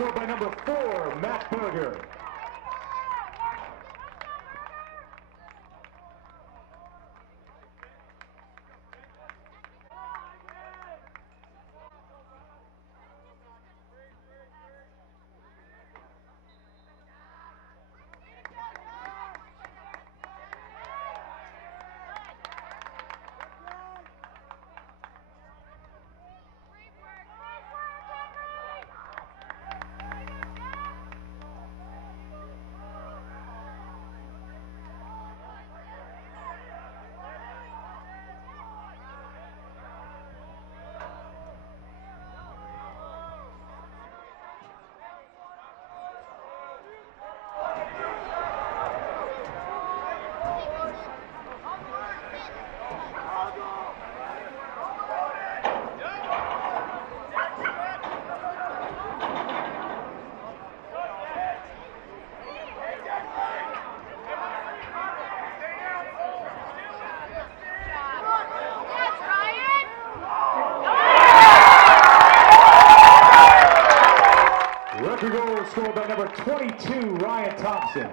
scored by number 4, Matt Berger. Record goal scored by number 22, Ryan Thompson.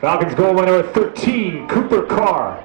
Falcons goal by number 13, Cooper Carr.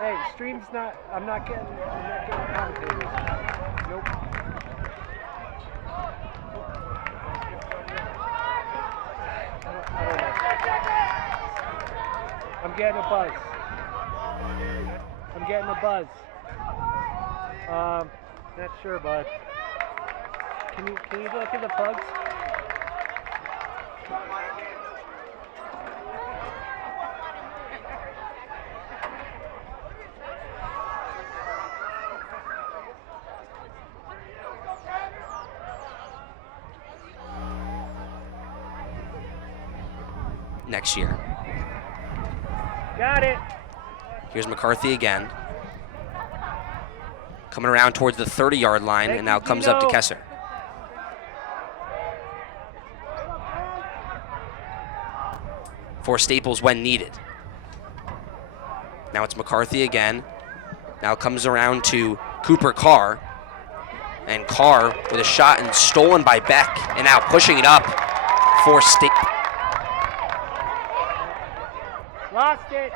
Hey, stream's not. I'm not getting commentators. Nope. I don't know. I'm getting a buzz. I'm getting a buzz. Not sure, bud. Can you look at the plugs? Next year. Got it. Here's McCarthy again. Coming around towards the 30-yard line, and now comes up to Kessler. For Staples when needed. Now it's McCarthy again. Now comes around to Cooper Carr. And Carr with a shot and stolen by Beck. And now pushing it up for Staples. Lost it.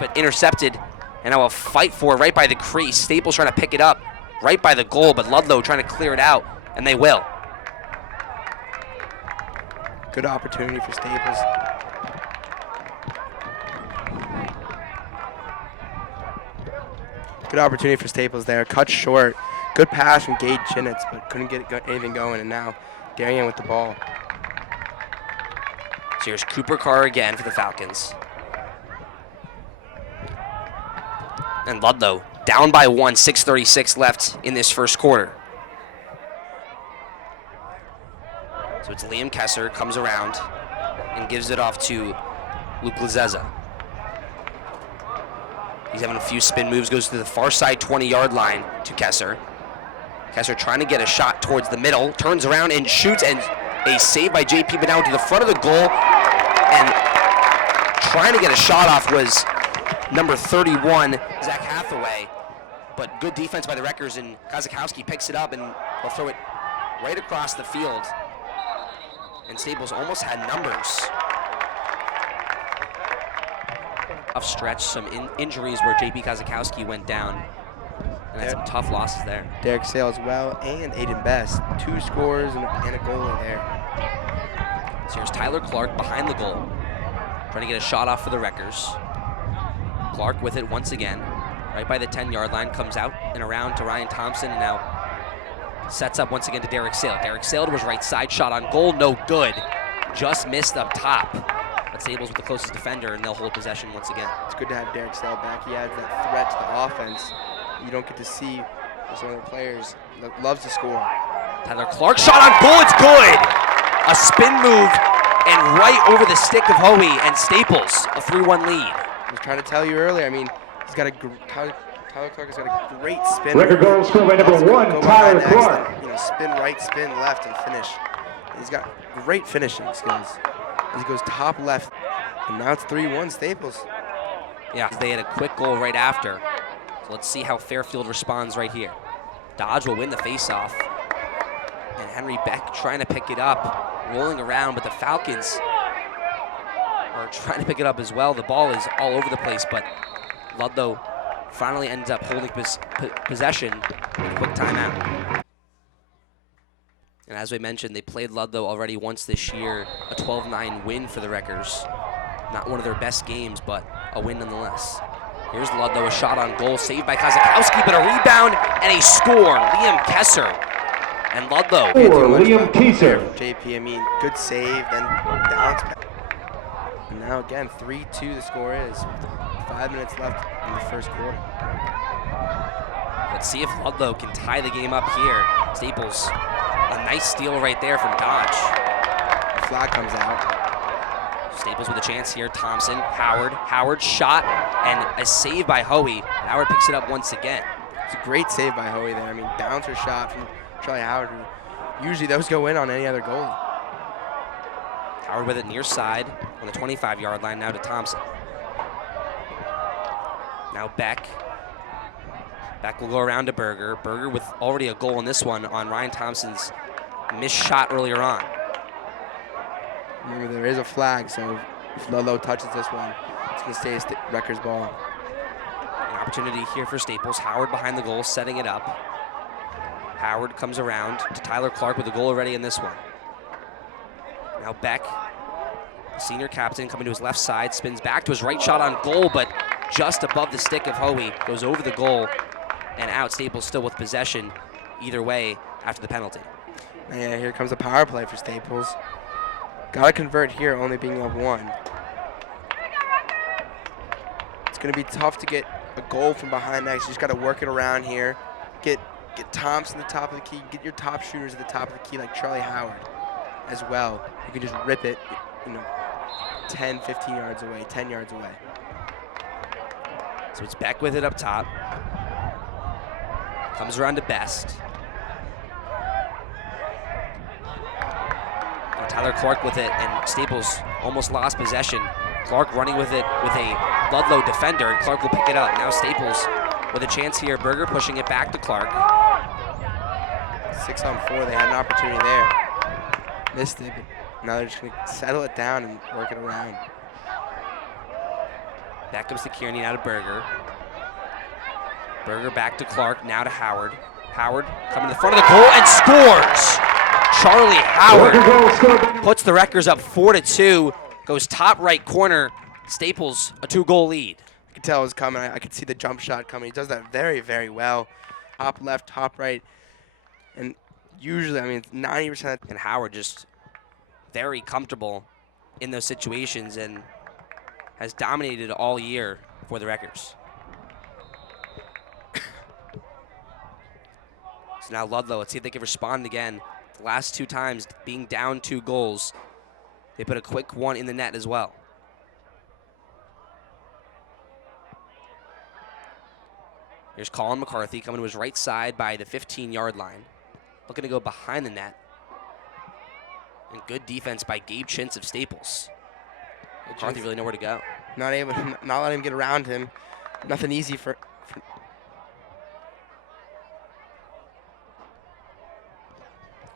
But intercepted, and now a fight for it right by the crease. Staples trying to pick it up right by the goal, but Ludlowe trying to clear it out, and they will. Good opportunity for Staples. Good opportunity for Staples there. Cut short. Good pass from Gage Chinnitz, but couldn't get anything going. And now Darien with the ball. So here's Cooper Carr again for the Falcons. And Ludlowe down by 1, 6:36 left in this first quarter. So it's Liam Kessler, comes around and gives it off to Luke Lazeza. He's having a few spin moves, goes to the far side 20-yard line to Kessler. Kessler trying to get a shot towards the middle, turns around and shoots, and a save by JP, but now to the front of the goal, and trying to get a shot off was number 31, Zach Hathaway, but good defense by the Wreckers, and Kazakowski picks it up, and they'll throw it right across the field, and Staples almost had numbers. Tough stretch, some injuries where JP Kazakowski went down, and had some tough losses there. Derek Sale as well, and Aiden Best. 2 scores and a goal in there. So here's Tyler Clark behind the goal, trying to get a shot off for the Wreckers. Clark with it once again, right by the 10-yard line, comes out and around to Ryan Thompson, and now sets up once again to Derek Sale. Derek Sale to his right side, shot on goal, no good. Just missed up top. But Staples with the closest defender, and they'll hold possession once again. It's good to have Derek Sale back. He adds that threat to the offense. You don't get to see some other players. Loves to score. Tyler Clark, shot on goal, it's good! A spin move, and right over the stick of Hoey, and Staples, a 3-1 lead. I was trying to tell you earlier, I mean, he's got a Tyler Clark has got a great spin. Record goal scored by number 1, Tyler Clark. You know, spin right, spin left, and finish. He's got great finishing skills. He goes top left, and now it's 3-1 Staples. Yeah, they had a quick goal right after. So let's see how Fairfield responds right here. Dodge will win the faceoff. And Henry Beck trying to pick it up, rolling around, but the Falcons are trying to pick it up as well. The ball is all over the place, but Ludlowe finally ends up holding possession with a quick timeout. And as we mentioned, they played Ludlowe already once this year, a 12-9 win for the Wreckers. Not one of their best games, but a win nonetheless. Here's Ludlowe, a shot on goal, saved by Kazakowski, but a rebound and a score. Liam Kessler and Ludlowe. Liam Kessler. JP, I mean, good save, then bounce back. And now again, 3-2 the score is. 5 minutes left in the first quarter. Let's see if Ludlowe can tie the game up here. Staples, a nice steal right there from Dodge. The flag comes out. Staples with a chance here. Thompson, Howard shot, and a save by Hoey. Howard picks it up once again. It's a great save by Hoey there. I mean, bouncer shot from Charlie Howard, who usually those go in on any other goalie. Howard with it near side on the 25-yard line now to Thompson. Now Beck. Beck will go around to Berger. Berger with already a goal in this one on Ryan Thompson's missed shot earlier on. Remember, there is a flag, so if Ludlowe touches this one, it's going to stay a Wreckers ball. An opportunity here for Staples. Howard behind the goal, setting it up. Howard comes around to Tyler Clark with a goal already in this one. Now Beck, the senior captain, coming to his left side, spins back to his right, shot on goal, but just above the stick of Hoey, goes over the goal and out. Staples still with possession either way after the penalty. Yeah, here comes a power play for Staples. Got to convert here, only being up 1. It's going to be tough to get a goal from behind next. You just got to work it around here. Get Thompson at the top of the key. Get your top shooters at the top of the key, like Charlie Howard as well. You can just rip it, 10, 15 yards away, 10 yards away. So it's Beck with it up top. Comes around to Best. And Tyler Clark with it, and Staples almost lost possession. Clark running with it with a Ludlowe defender, and Clark will pick it up. Now Staples with a chance here. Berger pushing it back to Clark. 6-on-4, they had an opportunity there. Missed it, but now they're just going to settle it down and work it around. Back comes to Kearney, now to Berger. Berger back to Clark, now to Howard. Howard coming to the front of the goal and scores! Charlie Howard puts the Wreckers up 4-2, goes top right corner. Staples, a 2-goal lead. could tell it was coming. I could see the jump shot coming. He does that very, very well. Top left, top right. And usually, I mean, 90%. And Howard just very comfortable in those situations and has dominated all year for the Wreckers. So now Ludlowe, let's see if they can respond again. The last 2 times, being down 2 goals, they put a quick one in the net as well. Here's Colin McCarthy coming to his right side by the 15-yard line. Looking to go behind the net. And good defense by Gabe Chintz of Staples. McCarthy really nowhere to go. Not letting him get around him. Nothing easy for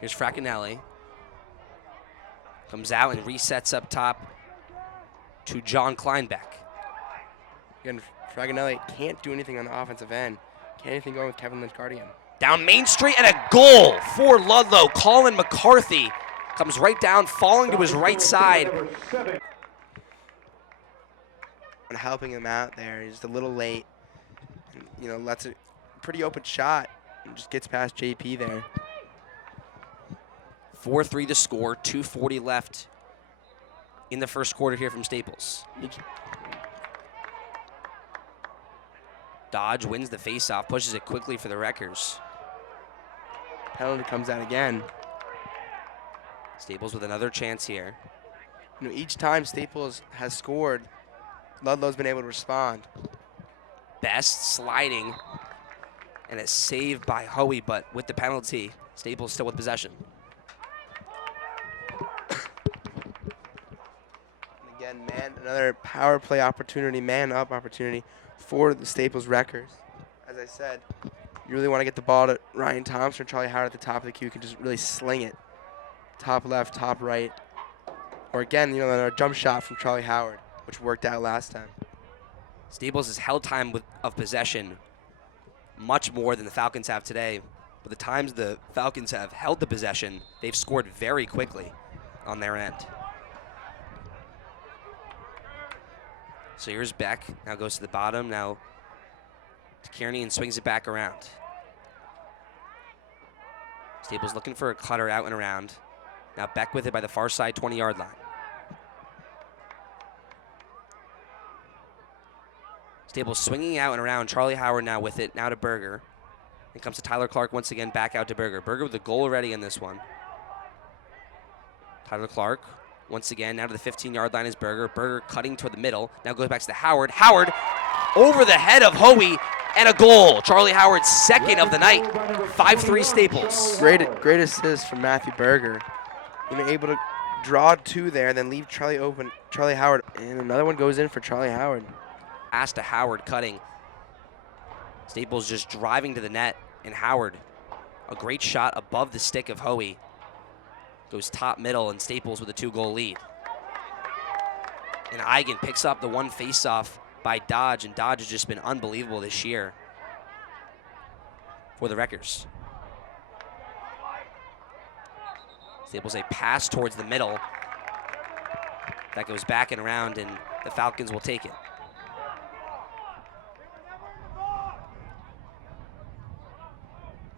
Here's Fraccanelli. Comes out and resets up top to John Kleinbeck. Again, Fraccanelli can't do anything on the offensive end. Can't anything going with Kevin Lynch guarding him. Down Main Street and a goal for Ludlowe. Colin McCarthy comes right down, falling to his right side. And helping him out there. He's just a little late. And, you know, lets a pretty open shot and just gets past JP there. 4-3 to score, 2:40 left in the first quarter here from Staples. Dodge wins the faceoff, pushes it quickly for the Wreckers. Penalty comes out again. Staples with another chance here. You know, each time Staples has scored, Ludlowe's been able to respond. Best sliding and a save by Hoey, but with the penalty, Staples still with possession. Again, another power play opportunity, man-up opportunity for the Staples Wreckers. As I said, you really want to get the ball to Ryan Thompson or Charlie Howard at the top of the queue. You can just really sling it. Top left, top right. Or again, you know, another jump shot from Charlie Howard, which worked out last time. Staples has held time of possession much more than the Falcons have today. But the times the Falcons have held the possession, they've scored very quickly on their end. So here's Beck, now goes to the bottom, now to Kearney and swings it back around. Staples looking for a cutter out and around. Now Beck with it by the far side 20-yard line. Staples swinging out and around. Charlie Howard now with it, now to Berger. It comes to Tyler Clark once again, back out to Berger. Berger with a goal already in this one. Tyler Clark once again, now to the 15-yard line is Berger. Berger cutting toward the middle. Now goes back to Howard. Howard over the head of Hoey and a goal. Charlie Howard's second of the night. 5-3 Staples. Great assist from Matthew Berger. You know, able to draw 2 there, then leave Charlie open. Charlie Howard, and another one goes in for Charlie Howard. Pass to Howard cutting. Staples just driving to the net, and Howard, a great shot above the stick of Hoey. Goes top middle, and Staples with a 2-goal lead. And Eigen picks up the one faceoff by Dodge, and Dodge has just been unbelievable this year for the Wreckers. Staples a pass towards the middle. That goes back and around, and the Falcons will take it.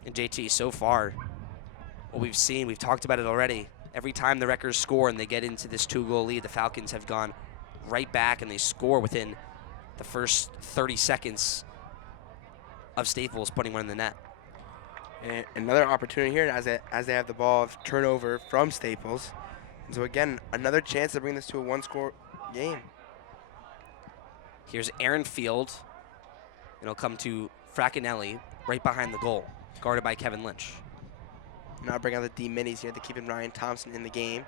And JT, so far, what we've seen, we've talked about it already. Every time the Wreckers score and they get into this 2-goal lead, the Falcons have gone right back and they score within the first 30 seconds of Staples putting one in the net. And another opportunity here as they have the ball of turnover from Staples. And so again, another chance to bring this to a 1-score game. Here's Aaron Field. It'll come to Fraccanelli right behind the goal, guarded by Kevin Lynch. Now bring out the D-minis here to keep Ryan Thompson in the game.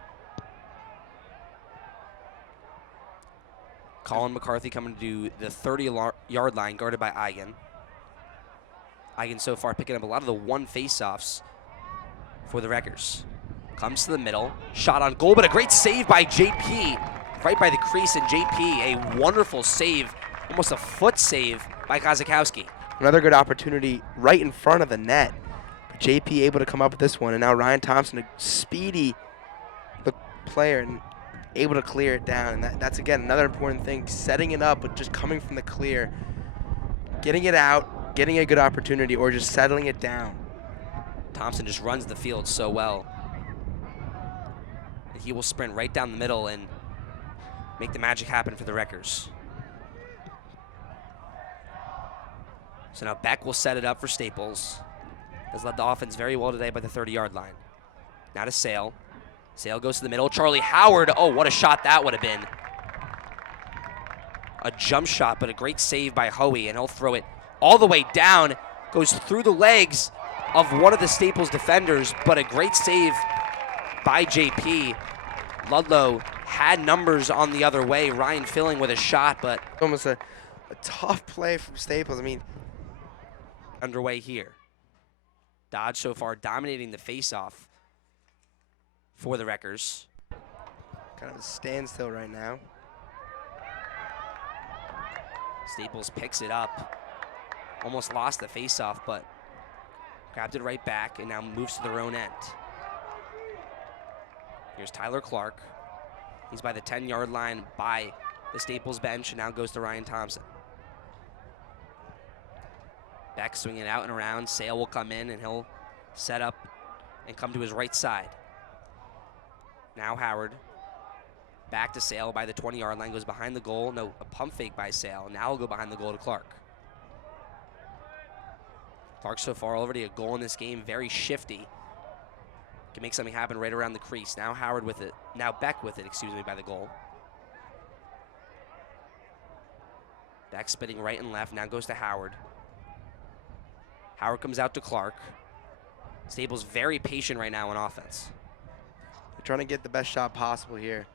Colin McCarthy coming to the 30-yard line, guarded by Eigen. Eigen so far picking up a lot of the one face-offs for the Wreckers. Comes to the middle, shot on goal, but a great save by JP, right by the crease, and JP, a wonderful save, almost a foot save by Kazakowski. Another good opportunity right in front of the net. But JP able to come up with this one, and now Ryan Thompson, a speedy player, and able to clear it down. And that's, again, another important thing, setting it up, but just coming from the clear, getting it out, getting a good opportunity, or just settling it down. Thompson just runs the field so well. He will sprint right down the middle and make the magic happen for the Wreckers. So now Beck will set it up for Staples. Has led the offense very well today by the 30-yard line. Now to Sale. Sale goes to the middle. Charlie Howard. Oh, what a shot that would have been. A jump shot, but a great save by Hoey, and he'll throw it all the way down. Goes through the legs of one of the Staples defenders, but a great save by JP. Ludlowe had numbers on the other way. Ryan Filling with a shot, but Almost a tough play from Staples. I mean, underway here. Dodge so far dominating the faceoff for the Wreckers. kind of a standstill right now. Staples picks it up. Almost lost the faceoff, but grabbed it right back and now moves to their own end. Here's Tyler Clark. He's by the 10-yard line by the Staples bench and now goes to Ryan Thompson. Beck swinging it out and around. Sale will come in and he'll set up and come to his right side. Now Howard. Back to Sale by the 20-yard line, goes behind the goal. No, a pump fake by Sale. Now he'll go behind the goal to Clark. Clark so far already a goal in this game, very shifty. Can make something happen right around the crease. Now Howard with it, now Beck with it, excuse me, by the goal. Beck spitting right and left, now goes to Howard. Howard comes out to Clark. Staples very patient right now on offense. They're trying to get the best shot possible here.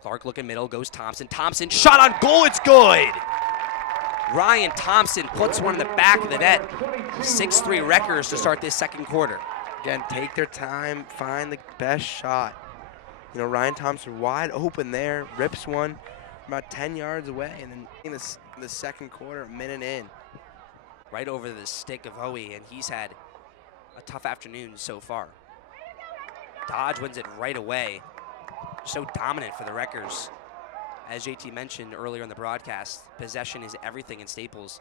Clark looking middle, goes Thompson. Thompson, shot on goal, it's good! Ryan Thompson puts one in the back of the net. 6-3 Wreckers to start this second quarter. Again, take their time, find the best shot. You know, Ryan Thompson wide open there, rips one about 10 yards away, and then in the second quarter, a minute in. Right over the stick of Hoey, and he's had a tough afternoon so far. Dodge wins it right away. So dominant for the Wreckers. As JT mentioned earlier in the broadcast, possession is everything, and Staples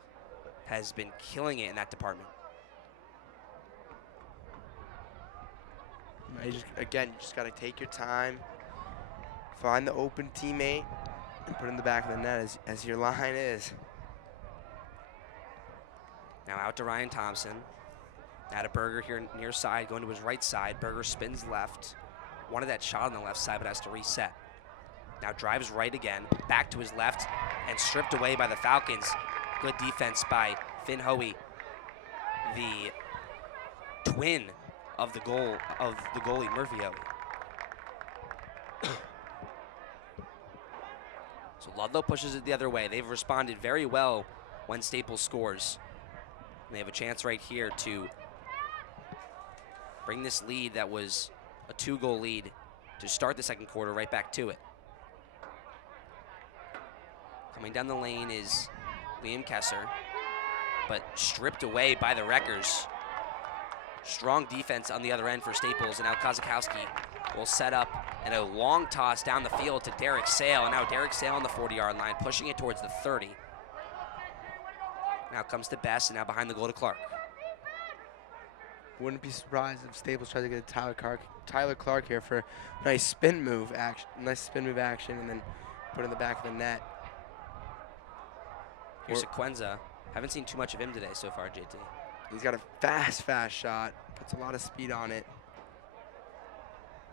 has been killing it in that department. You just got to take your time, find the open teammate, and put it in the back of the net as your line is. Now out to Ryan Thompson. Now to Berger here near side, going to his right side. Berger spins left. Wanted that shot on the left side, but has to reset. Now drives right again, back to his left, and stripped away by the Falcons. Good defense by Finn Hoey, the twin of the goalie Murphy Hoey. So Ludlowe pushes it the other way. They've responded very well when Staples scores. And they have a chance right here to bring this lead that was a 2-goal lead to start the second quarter right back to it. Coming down the lane is Liam Kessler, but stripped away by the Wreckers. Strong defense on the other end for Staples, and now Kozakowski will set up and a long toss down the field to Derek Sale, and now Derek Sale on the 40-yard line, pushing it towards the 30. Now comes to Best, and now behind the goal to Clark. Wouldn't be surprised if Staples tried to get Tyler Clark here for a nice spin move action, and then put it in the back of the net. Here's Sequenza. Haven't seen too much of him today so far, JT. He's got a fast shot. Puts a lot of speed on it.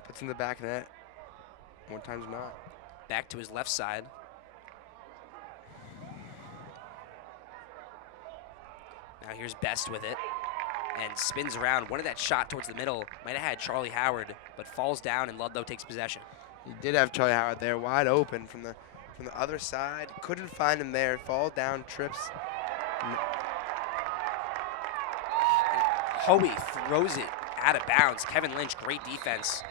Puts in the back of the net. More times than not. Back to his left side. Now here's Best with it. And spins around. Wanted that shot towards the middle. Might have had Charlie Howard, but falls down and Ludlowe takes possession. He did have Charlie Howard there, wide open from the other side. Couldn't find him there. Fall down, trips. And Hoey throws it out of bounds. Kevin Lynch, great defense.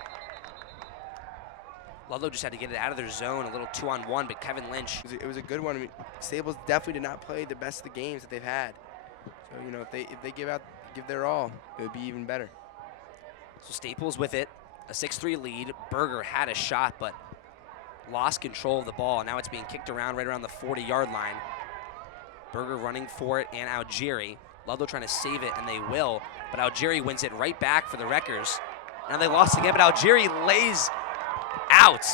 Ludlowe just had to get it out of their zone, a little 2-on-1, but Kevin Lynch. It was a good one. I mean, Staples definitely did not play the best of the games that they've had. So, you know, if they give their all, it would be even better. So Staples with it. a 6-3 lead. Berger had a shot, but lost control of the ball. Now it's being kicked around right around the 40-yard line. Berger running for it, and Algieri. Ludlowe trying to save it, and they will, but Algieri wins it right back for the Wreckers. Now they lost again, but Algieri lays out.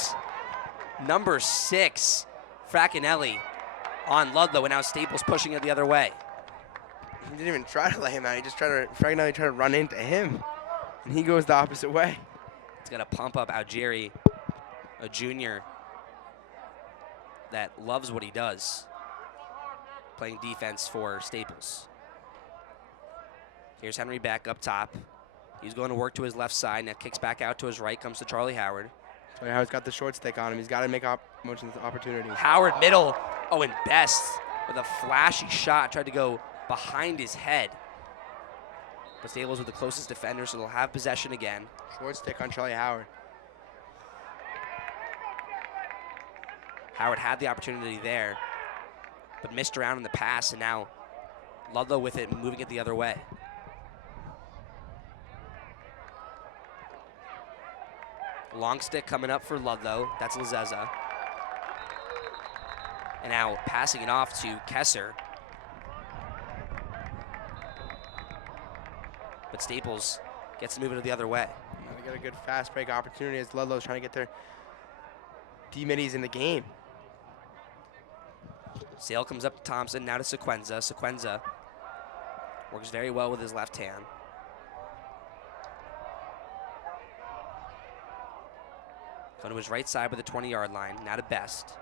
Number 6, Fraccanelli on Ludlowe, and now Staples pushing it the other way. He didn't even try to lay him out. Fraccanelli tried to run into him, and he goes the opposite way. It's got to pump up Algieri, a junior that loves what he does, playing defense for Staples. Here's Henry Beck up top. He's going to work to his left side. Now kicks back out to his right. Comes to Charlie Howard. Charlie Howard's got the short stick on him. He's got to make opportunities. Howard middle. Oh, and Best with a flashy shot. Tried to go behind his head. But Staples with the closest defender, so they'll have possession again. Short stick on Charlie Howard. Howard had the opportunity there, but missed around in the pass, and now Ludlowe with it, moving it the other way. Long stick coming up for Ludlowe. That's Lazeza. And now passing it off to Kesser. But Staples gets to move it the other way. Now they got a good fast break opportunity as Ludlowe's trying to get their D-middies in the game. Sale comes up to Thompson, now to Sequenza. Sequenza works very well with his left hand. Going to his right side with the 20-yard line, now to Best.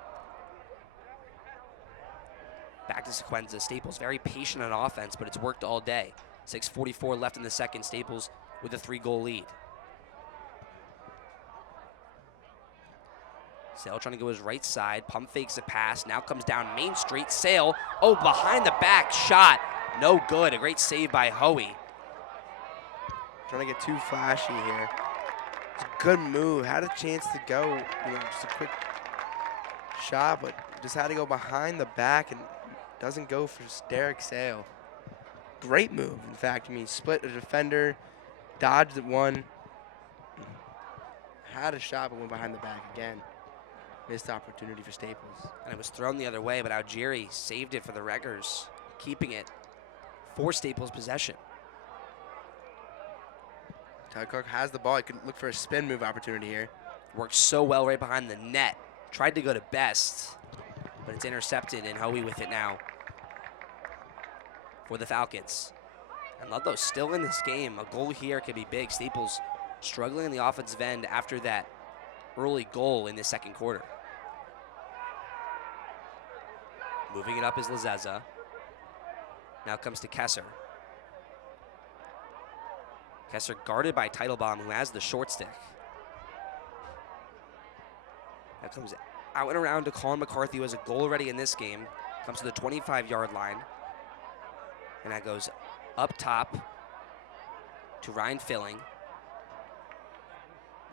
Back to Sequenza. Staples very patient on offense, but it's worked all day. 6:44 left in the second. Staples with a 3-goal lead. Sale trying to go his right side. Pump fakes a pass. Now comes down Main Street. Sale. Oh, behind the back shot. No good. A great save by Hoey. Trying to get too flashy here. It's a good move. Had a chance to go, just a quick shot, but just had to go behind the back and doesn't go for Derek Sale. Great move, in fact. Split a defender, dodged at one, had a shot, but went behind the back again. Missed opportunity for Staples. And it was thrown the other way, but Algieri saved it for the Wreckers, keeping it for Staples' possession. Tyler Clark has the ball. He could look for a spin move opportunity here. Worked so well right behind the net. Tried to go to Best, but it's intercepted, and Hoey with it now for the Falcons. And Ludlow still in this game. A goal here could be big. Staples struggling in the offensive end after that early goal in the second quarter. Moving it up is Lazeza. Now comes to Kesser. Kesser guarded by Teitelbaum, who has the short stick. Now comes out and around to Colin McCarthy, who has a goal already in this game. Comes to the 25-yard line. And that goes up top to Ryan Filling.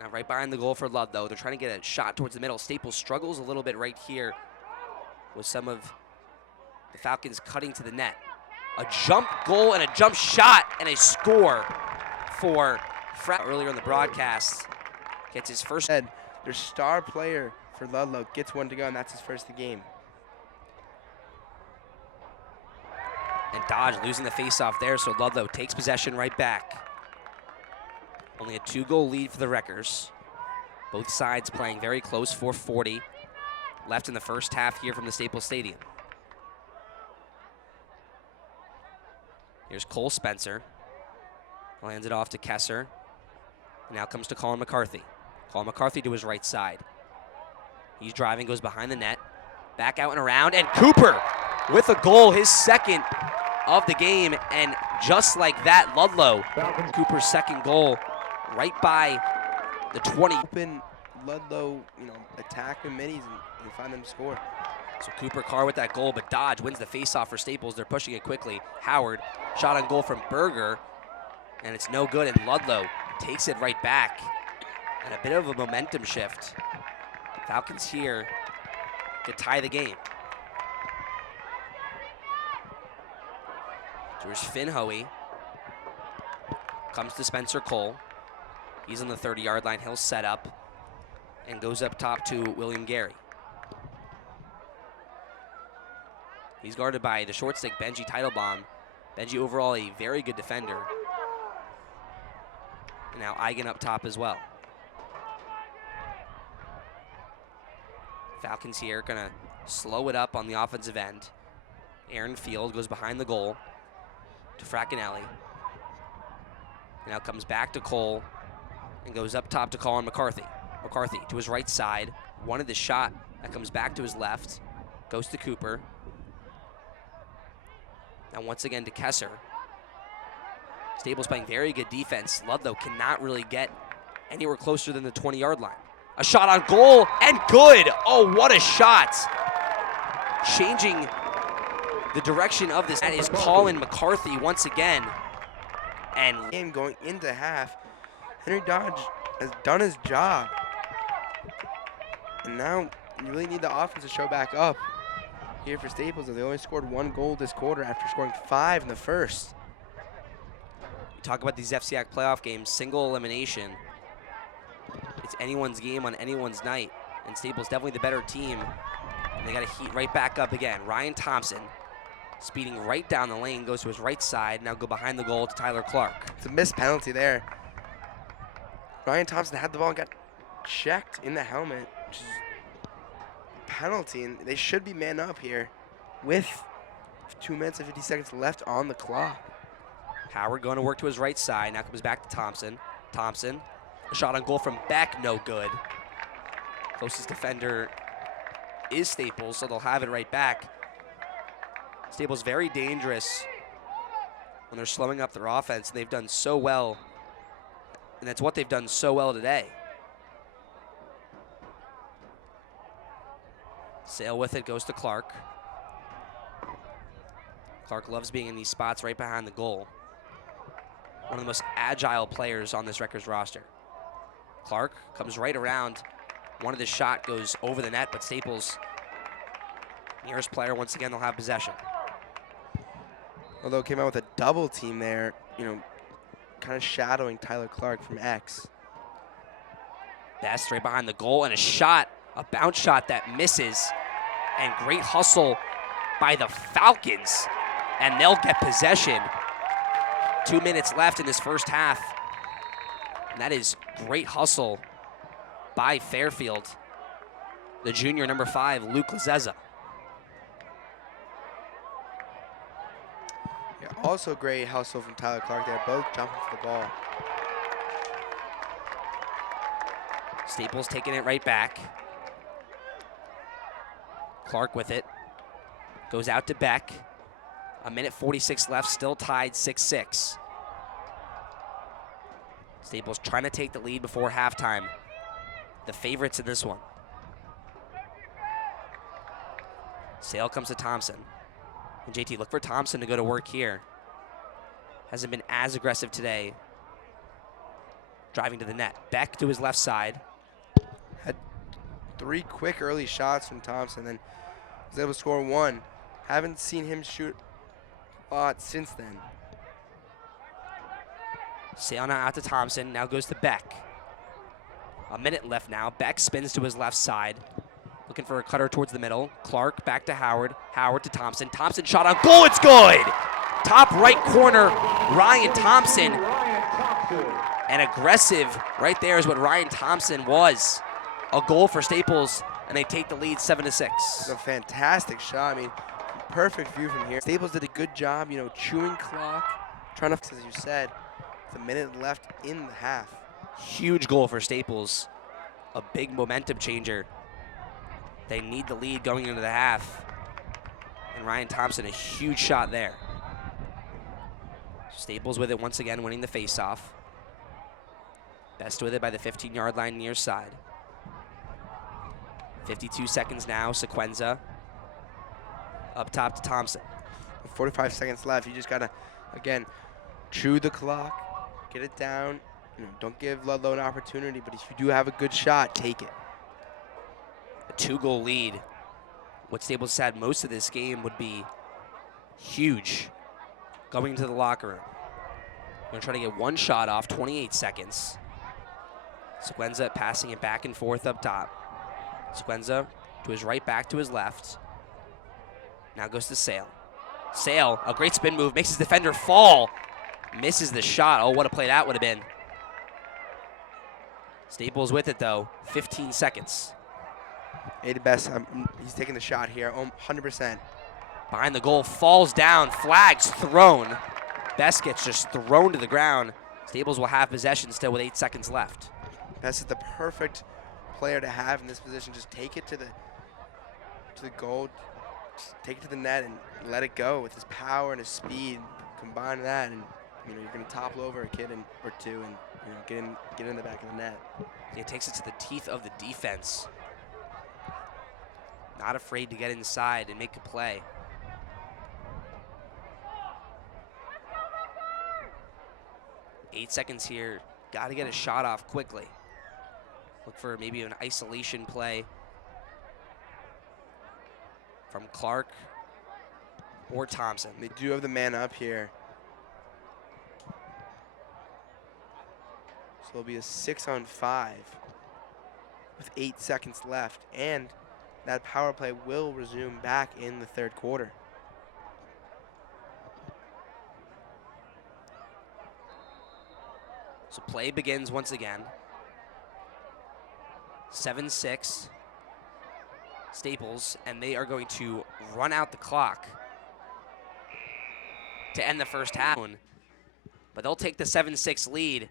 Now right behind the goal for Ludlowe. They're trying to get a shot towards the middle. Staples struggles a little bit right here with some of the Falcons cutting to the net. A jump goal and a jump shot and a score for earlier in the broadcast. Gets his first. Their star player for Ludlowe gets one to go, and that's his first of the game. And Dodge losing the faceoff there, so Ludlowe takes possession right back. Only a 2-goal lead for the Wreckers. Both sides playing very close, 4:40 left in the first half here from the Staples Stadium. Here's Cole Spencer. Lands it off to Kesser. Now comes to Colin McCarthy. Colin McCarthy to his right side. He's driving, goes behind the net. Back out and around, and Cooper with a goal, his second of the game. And just like that, Ludlowe, Cooper's second goal right by the 20. Open Ludlowe, attack the middies and find them to score. So Cooper Carr with that goal, but Dodge wins the faceoff for Staples. They're pushing it quickly. Howard, shot on goal from Berger, and it's no good, and Ludlowe takes it right back. And a bit of a momentum shift. Falcons here to tie the game. There's Finn Hoey. Comes to Spencer Cole. He's on the 30-yard line. He'll set up and goes up top to William Gary. He's guarded by the short stick, Benji Teitelbaum. Benji overall a very good defender. And now Eigen up top as well. Falcons here gonna slow it up on the offensive end. Aaron Field goes behind the goal to Fraccanelli. And now comes back to Cole and goes up top to Colin McCarthy. McCarthy to his right side, wanted the shot that comes back to his left, goes to Cooper. Now once again to Kesser. Staples playing very good defense. Ludlowe cannot really get anywhere closer than the 20-yard line. A shot on goal and good. Oh, what a shot. Changing the direction of this. That is Colin McCarthy once again. And game going into half, Henry Dodge has done his job. And now you really need the offense to show back up here for Staples. They only scored 1 goal this quarter after scoring 5 in the first. you talk about these FCIAC playoff games, single elimination. It's anyone's game on anyone's night. And Staples definitely the better team. And they got to heat right back up again. Ryan Thompson speeding right down the lane, goes to his right side, now go behind the goal to Tyler Clark. It's a missed penalty there. Ryan Thompson had the ball and got checked in the helmet, which is a penalty, and they should be man up here with 2 minutes and 50 seconds left on the clock. Howard going to work to his right side, now comes back to Thompson. Thompson, a shot on goal from Beck, no good. Closest defender is Staples, so they'll have it right back. Staples very dangerous when they're slowing up their offense, and they've done so well, and that's what they've done so well today. Sale with it, goes to Clark. Clark loves being in these spots right behind the goal. One of the most agile players on this Rutgers roster. Clark comes right around. One of the shot goes over the net, but Staples, nearest player, once again, they'll have possession. Although came out with a double team there, you know, kind of shadowing Tyler Clark from X. Best right behind the goal, and a shot, a bounce shot that misses. And great hustle by the Falcons, and they'll get possession. 2 minutes left in this first half. And that is great hustle by Fairfield. The junior, number 5, Luke Lazeza. Yeah, also great hustle from Tyler Clark there, both jumping for the ball. Staples taking it right back. Clark with it. Goes out to Beck. 1:46 left, still tied 6-6. Staples trying to take the lead before halftime. The favorites in this one. Sale comes to Thompson. And JT, look for Thompson to go to work here. Hasn't been as aggressive today. Driving to the net. Beck to his left side. Had 3 quick early shots from Thompson, then was able to score 1. Haven't seen him shoot a lot since then. Sale now out to Thompson, now goes to Beck. A minute left now. Beck spins to his left side. Looking for a cutter towards the middle. Clark back to Howard. Howard to Thompson. Thompson shot on goal, it's good! Top right corner, Ryan Thompson. And aggressive right there is what Ryan Thompson was. A goal for Staples, and they take the lead 7-6. It's a fantastic shot. I mean, perfect view from here. Staples did a good job, you know, chewing clock, trying to, as you said, with a minute left in the half. Huge goal for Staples. A big momentum changer. They need the lead going into the half. And Ryan Thompson, a huge shot there. Staples with it once again, winning the faceoff. Best with it by the 15-yard line near side. 52 seconds now, Sequenza. Up top to Thompson. 45 seconds left. You just gotta, again, chew the clock, get it down. You know, don't give Ludlowe an opportunity, but if you do have a good shot, take it. A 2-goal lead. What Staples had most of this game would be huge going into the locker room. We're gonna try to get one shot off, 28 seconds. Sequenza passing it back and forth up top. Sequenza to his right, back to his left. Now goes to Sale. Sale, a great spin move, makes his defender fall. Misses the shot. Oh, what a play that would have been. Staples with it, though. 15 seconds. Aiden Best, he's taking the shot here, 100%. Behind the goal, falls down, flags thrown. Best gets just thrown to the ground. Staples will have possession still with 8 seconds left. Best is the perfect player to have in this position. Just take it to the goal, just take it to the net and let it go with his power and his speed. Combine that, and you're going to topple over a kid or two, and get in the back of the net. He takes it to the teeth of the defense. Not afraid to get inside and make a play. Eight seconds here. Got to get a shot off quickly. Look for maybe an isolation play from Clark or Thompson. They do have the man up here. So it'll be a 6-on-5 with 8 seconds left. And that power play will resume back in the third quarter. So play begins once again. 7-6 Staples, and they are going to run out the clock to end the first half. But they'll take the 7-6 lead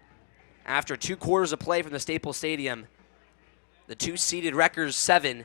after 2 quarters of play from the Staples Stadium. The 2-seeded Wreckers 7.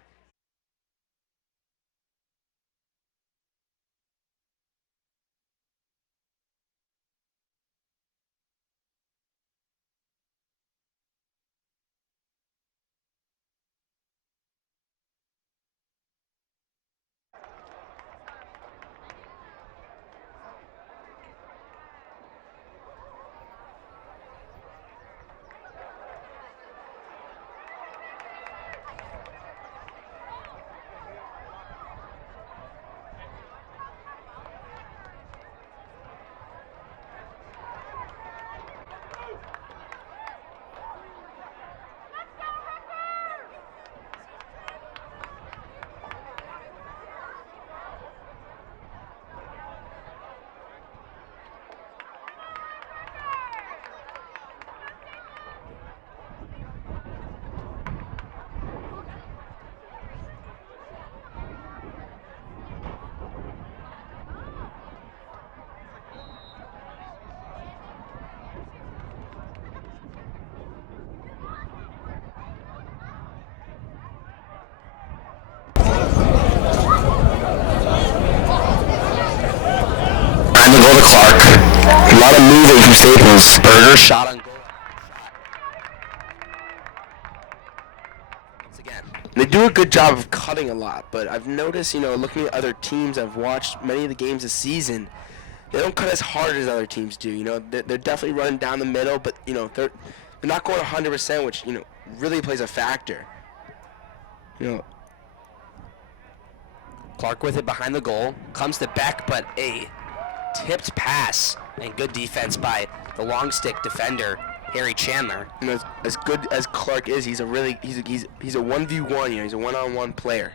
Go to Clark. A lot of moving from Staples. Berger shot on goal. Once again. They do a good job of cutting a lot, but I've noticed, looking at other teams, I've watched many of the games this season, they don't cut as hard as other teams do. They're definitely running down the middle, but, they're not going 100%, which, really plays a factor. Clark with it behind the goal. Comes to Beck, but a tipped pass and good defense by the long stick defender Harry Chandler. As good as Clark is, he's a 1v1. He's a one-on-one player.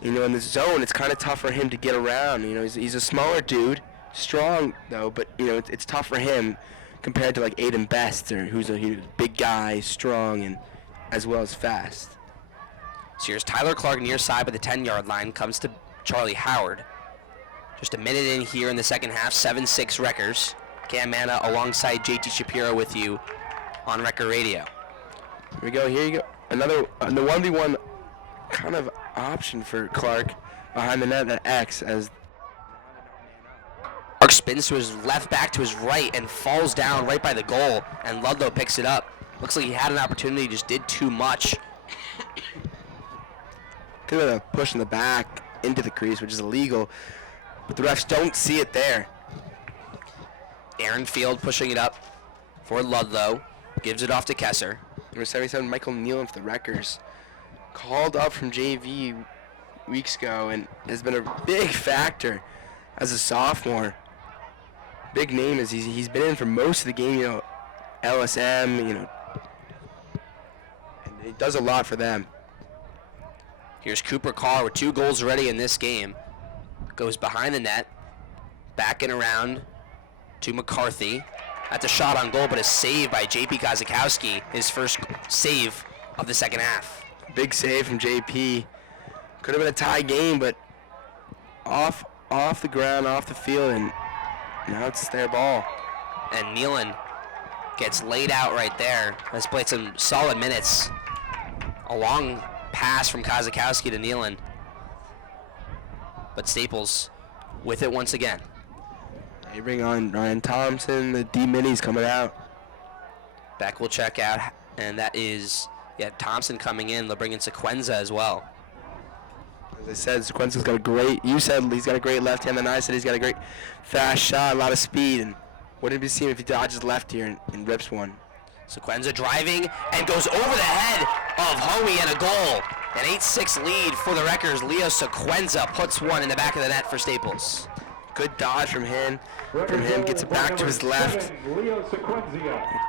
In the zone, it's kind of tough for him to get around. He's a smaller dude, strong though, but it's tough for him compared to like Aiden Best, who's a big guy, strong, and as well as fast. So here's Tyler Clark near side by the 10-yard line. Comes to Charlie Howard. Just a minute in here in the second half, 7-6 Wreckers. Cam Manna alongside JT Shapiro with you on Wrecker Radio. Here you go. Another the 1v1 kind of option for Clark behind the net at X as Clark spins to his left, back to his right, and falls down right by the goal, and Ludlowe picks it up. Looks like he had an opportunity, just did too much. Could have been a push in the back into the crease, which is illegal. But the refs don't see it there. Aaron Field pushing it up for Ludlowe. Gives it off to Kesser. Number 77, Michael Nealon for the Wreckers. Called up from JV weeks ago and has been a big factor as a sophomore. Big name as he's been in for most of the game, LSM, He does a lot for them. Here's Cooper Carr with 2 goals already in this game. Goes behind the net, back and around to McCarthy. That's a shot on goal, but a save by JP Kozakowski, his first save of the second half. Big save from JP. Could have been a tie game, but off the ground, off the field, and now it's their ball. And Nealon gets laid out right there. Has played some solid minutes. A long pass from Kozakowski to Nealon. But Staples with it once again. They bring on Ryan Thompson, the D-Minis coming out. Beck will check out, and that is, Thompson coming in. They'll bring in Sequenza as well. As I said, Sequenza's got a great, you said he's got a great left hand, and I said he's got a great fast shot, a lot of speed, and wouldn't be seen if he dodges left here and rips one. Sequenza driving and goes over the head of Hoey and a goal. An 8-6 lead for the Wreckers. Leo Sequenza puts one in the back of the net for Staples. Good dodge from him. Gets it back to his left.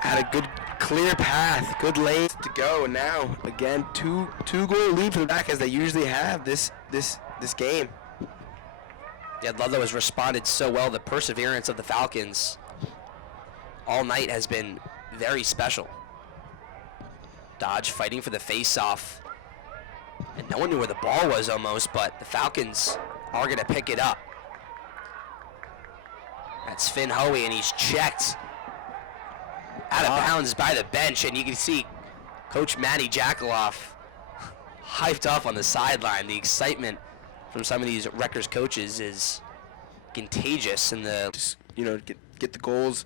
Had a good clear path, good lane to go. And now again, two goal lead for the back as they usually have this game. Yeah, Ludlowe has responded so well. The perseverance of the Falcons all night has been very special. Dodge fighting for the face-off. And no one knew where the ball was almost, but the Falcons are going to pick it up. That's Finn Hoey, and he's checked out of bounds by the bench, and you can see Coach Matty Jackaloff hyped up on the sideline. The excitement from some of these Wreckers coaches is contagious, and just, get the goals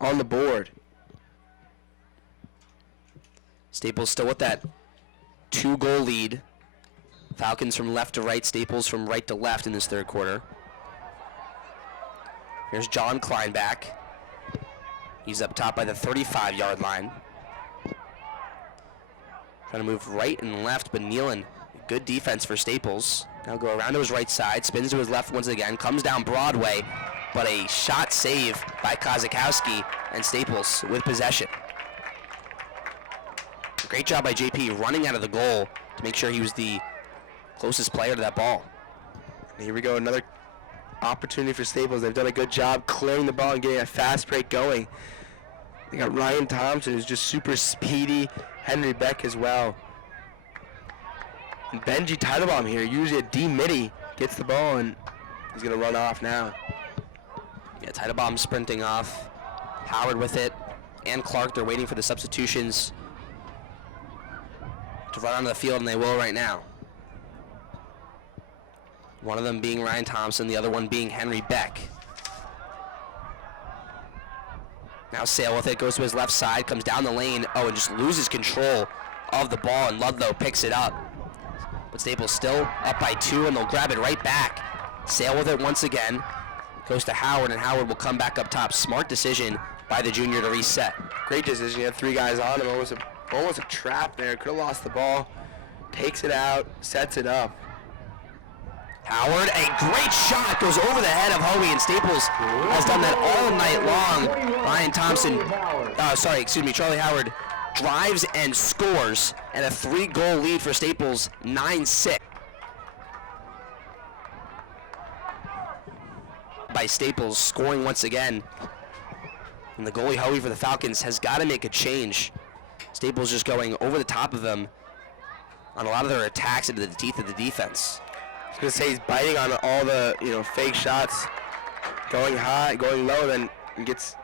on the board. Staples still with that 2-goal lead. Falcons from left to right, Staples from right to left in this third quarter. Here's John Kleinbach. He's up top by the 35-yard line. Trying to move right and left, but Nealon, good defense for Staples. Now go around to his right side, spins to his left once again, comes down Broadway, but a shot save by Kozakowski, and Staples with possession. Great job by JP running out of the goal to make sure he was the closest player to that ball. And here we go, another opportunity for Staples. They've done a good job clearing the ball and getting a fast break going. They got Ryan Thompson, who's just super speedy. Henry Beck as well. And Benji Teitelbaum here, usually a D-midi, gets the ball and he's going to run off now. Yeah, Teitelbaum sprinting off. Howard with it. And Clark, they're waiting for the substitutions to run onto the field, and they will right now. One of them being Ryan Thompson, the other one being Henry Beck. Now Sale with it, goes to his left side, comes down the lane, and just loses control of the ball, and Ludlowe picks it up. But Staples still up by 2, and they'll grab it right back. Sale with it once again, goes to Howard, and Howard will come back up top. Smart decision by the junior to reset. Great decision, you had 3 guys on him, almost a trap there, could have lost the ball. Takes it out, sets it up. Howard, a great shot, goes over the head of Hoey, and Staples has done that all night long. Ryan Thompson, Charlie Howard drives and scores, and a 3-goal lead for Staples, 9-6. By Staples scoring once again. And the goalie Hoey for the Falcons has got to make a change. Staples just going over the top of them on a lot of their attacks into the teeth of the defense. I was going to say he's biting on all the fake shots, going high, going low, then gets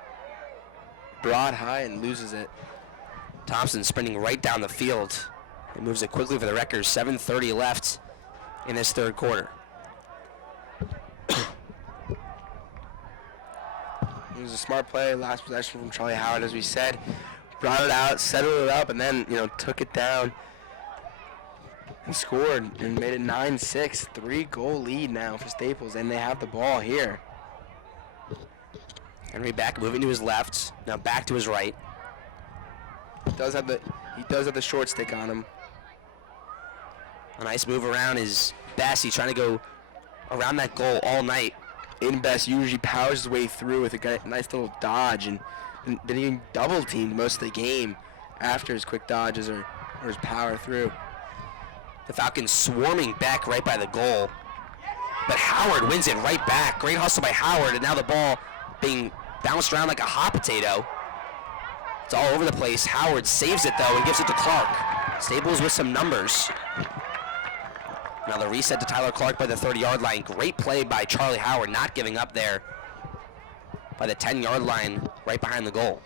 brought high and loses it. Thompson sprinting right down the field. He moves it quickly for the Wreckers. 7:30 left in this third quarter. It was a smart play, last possession from Charlie Howard, as we said. Brought it out, settled it up, and then took it down and scored and made it 9-6. 3-goal lead now for Staples, and they have the ball here. Henry Beck moving to his left, now back to his right. He does have the short stick on him. A nice move around is Bess. He's trying to go around that goal all night. In Bess usually powers his way through with a nice little dodge, and been double teamed most of the game after his quick dodges or or just power through. The Falcons swarming Beck right by the goal. But Howard wins it right back. Great hustle by Howard, and now the ball being bounced around like a hot potato. It's all over the place. Howard saves it, though, and gives it to Clark. Staples with some numbers. Now the reset to Tyler Clark by the 30-yard line. Great play by Charlie Howard, not giving up there by the 10-yard line right behind the goal.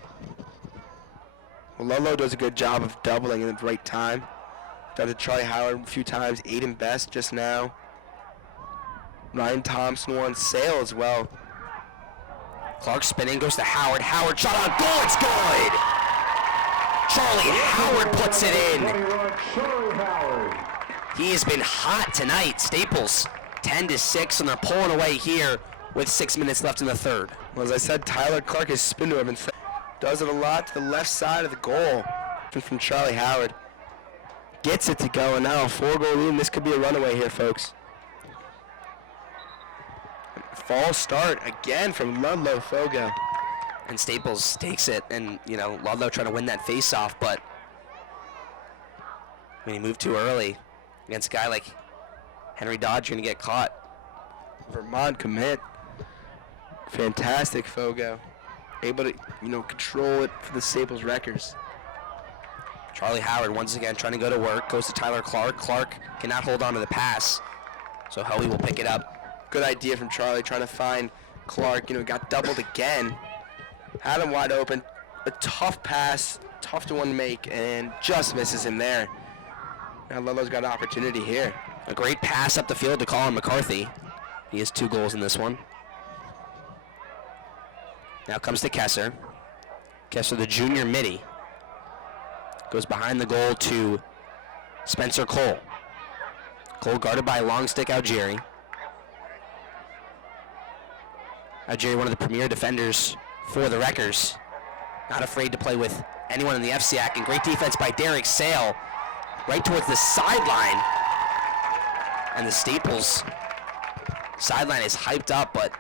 Well, Ludlowe does a good job of doubling in the right time. Done to Charlie Howard a few times. Aiden Best just now. Ryan Thompson won Sale as well. Clark spinning, goes to Howard. Howard shot on goal, it's good! Charlie Howard puts it in. He has been hot tonight. Staples 10-6, and they're pulling away here with 6 minutes left in the third. Well, as I said, Tyler Clark is spin to him and does it a lot to the left side of the goal from Charlie Howard. Gets it to go, and now a 4-goal lead, and this could be a runaway here, folks. False start again from Ludlowe Fogo. And Staples takes it, and, you know, Ludlowe trying to win that face-off, but when he moved too early against a guy like Henry Dodge, you're going to get caught. Vermont commit. Fantastic Fogo. Able to, you know, control it for the Staples Wreckers. Charlie Howard once again trying to go to work, goes to Tyler Clark. Clark cannot hold on to the pass, so Hoey will pick it up. Good idea from Charlie, trying to find Clark. You know, got doubled again. Had him wide open. A tough pass, tough to one to make, and just misses him there. Now Ludlowe's got an opportunity here. A great pass up the field to Colin McCarthy. He has 2 goals in this one. Now comes to Kessler. Kessler, the junior midi. Goes behind the goal to Spencer Cole. Cole guarded by long stick Algieri. Algieri, one of the premier defenders for the Wreckers. Not afraid to play with anyone in the FCIAC, and great defense by Derek Sale right towards the sideline. And the Staples sideline is hyped up, but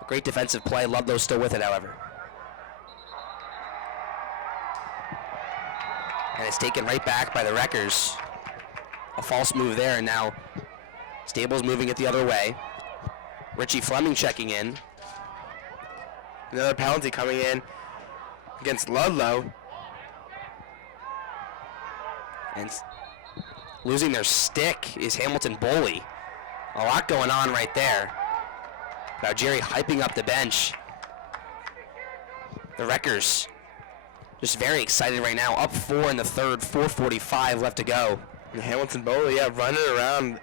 a great defensive play. Ludlow still with it, however. And it's taken right back by the Wreckers. A false move there, and now Staples moving it the other way. Richie Fleming checking in. Another penalty coming in against Ludlowe. And losing their stick is Hamilton Boley. A lot going on right there. Now Jerry hyping up the bench. The Wreckers just very excited right now. Up 4 in the third, 4:45 left to go. And Hamilton Boley, yeah, running around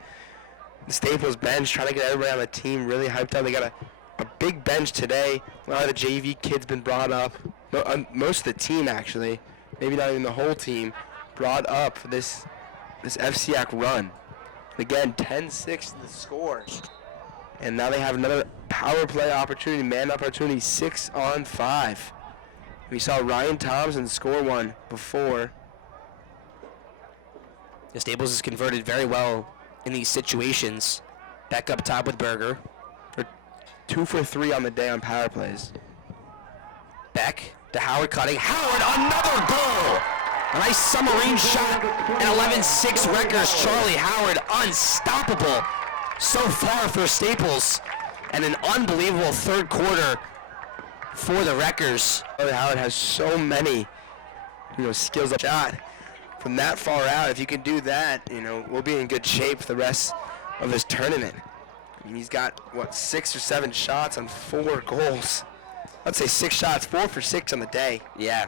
the Staples bench, trying to get everybody on the team really hyped up. They got a big bench today. A lot of the JV kids been brought up. Most of the team, actually. Maybe not even the whole team. Brought up for this FCIAC run. Again, 10-6 the score. And now they have another power play opportunity, man opportunity, 6-on-5. We saw Ryan Thompson score one before. The Staples is converted very well in these situations. Back up top with Berger. 2 for 3 on the day on power plays. Beck to Howard cutting. Howard, another goal! A nice submarine shot. And 11-6 Wreckers. Charlie Howard, unstoppable so far for Staples. And an unbelievable third quarter for the Wreckers. Charlie Howard has so many, skills of shot from that far out. If you can do that, we'll be in good shape for the rest of this tournament. I mean, he's got, 6 or 7 shots on 4 goals. I'd say 6 shots, 4 for 6 on the day. Yeah.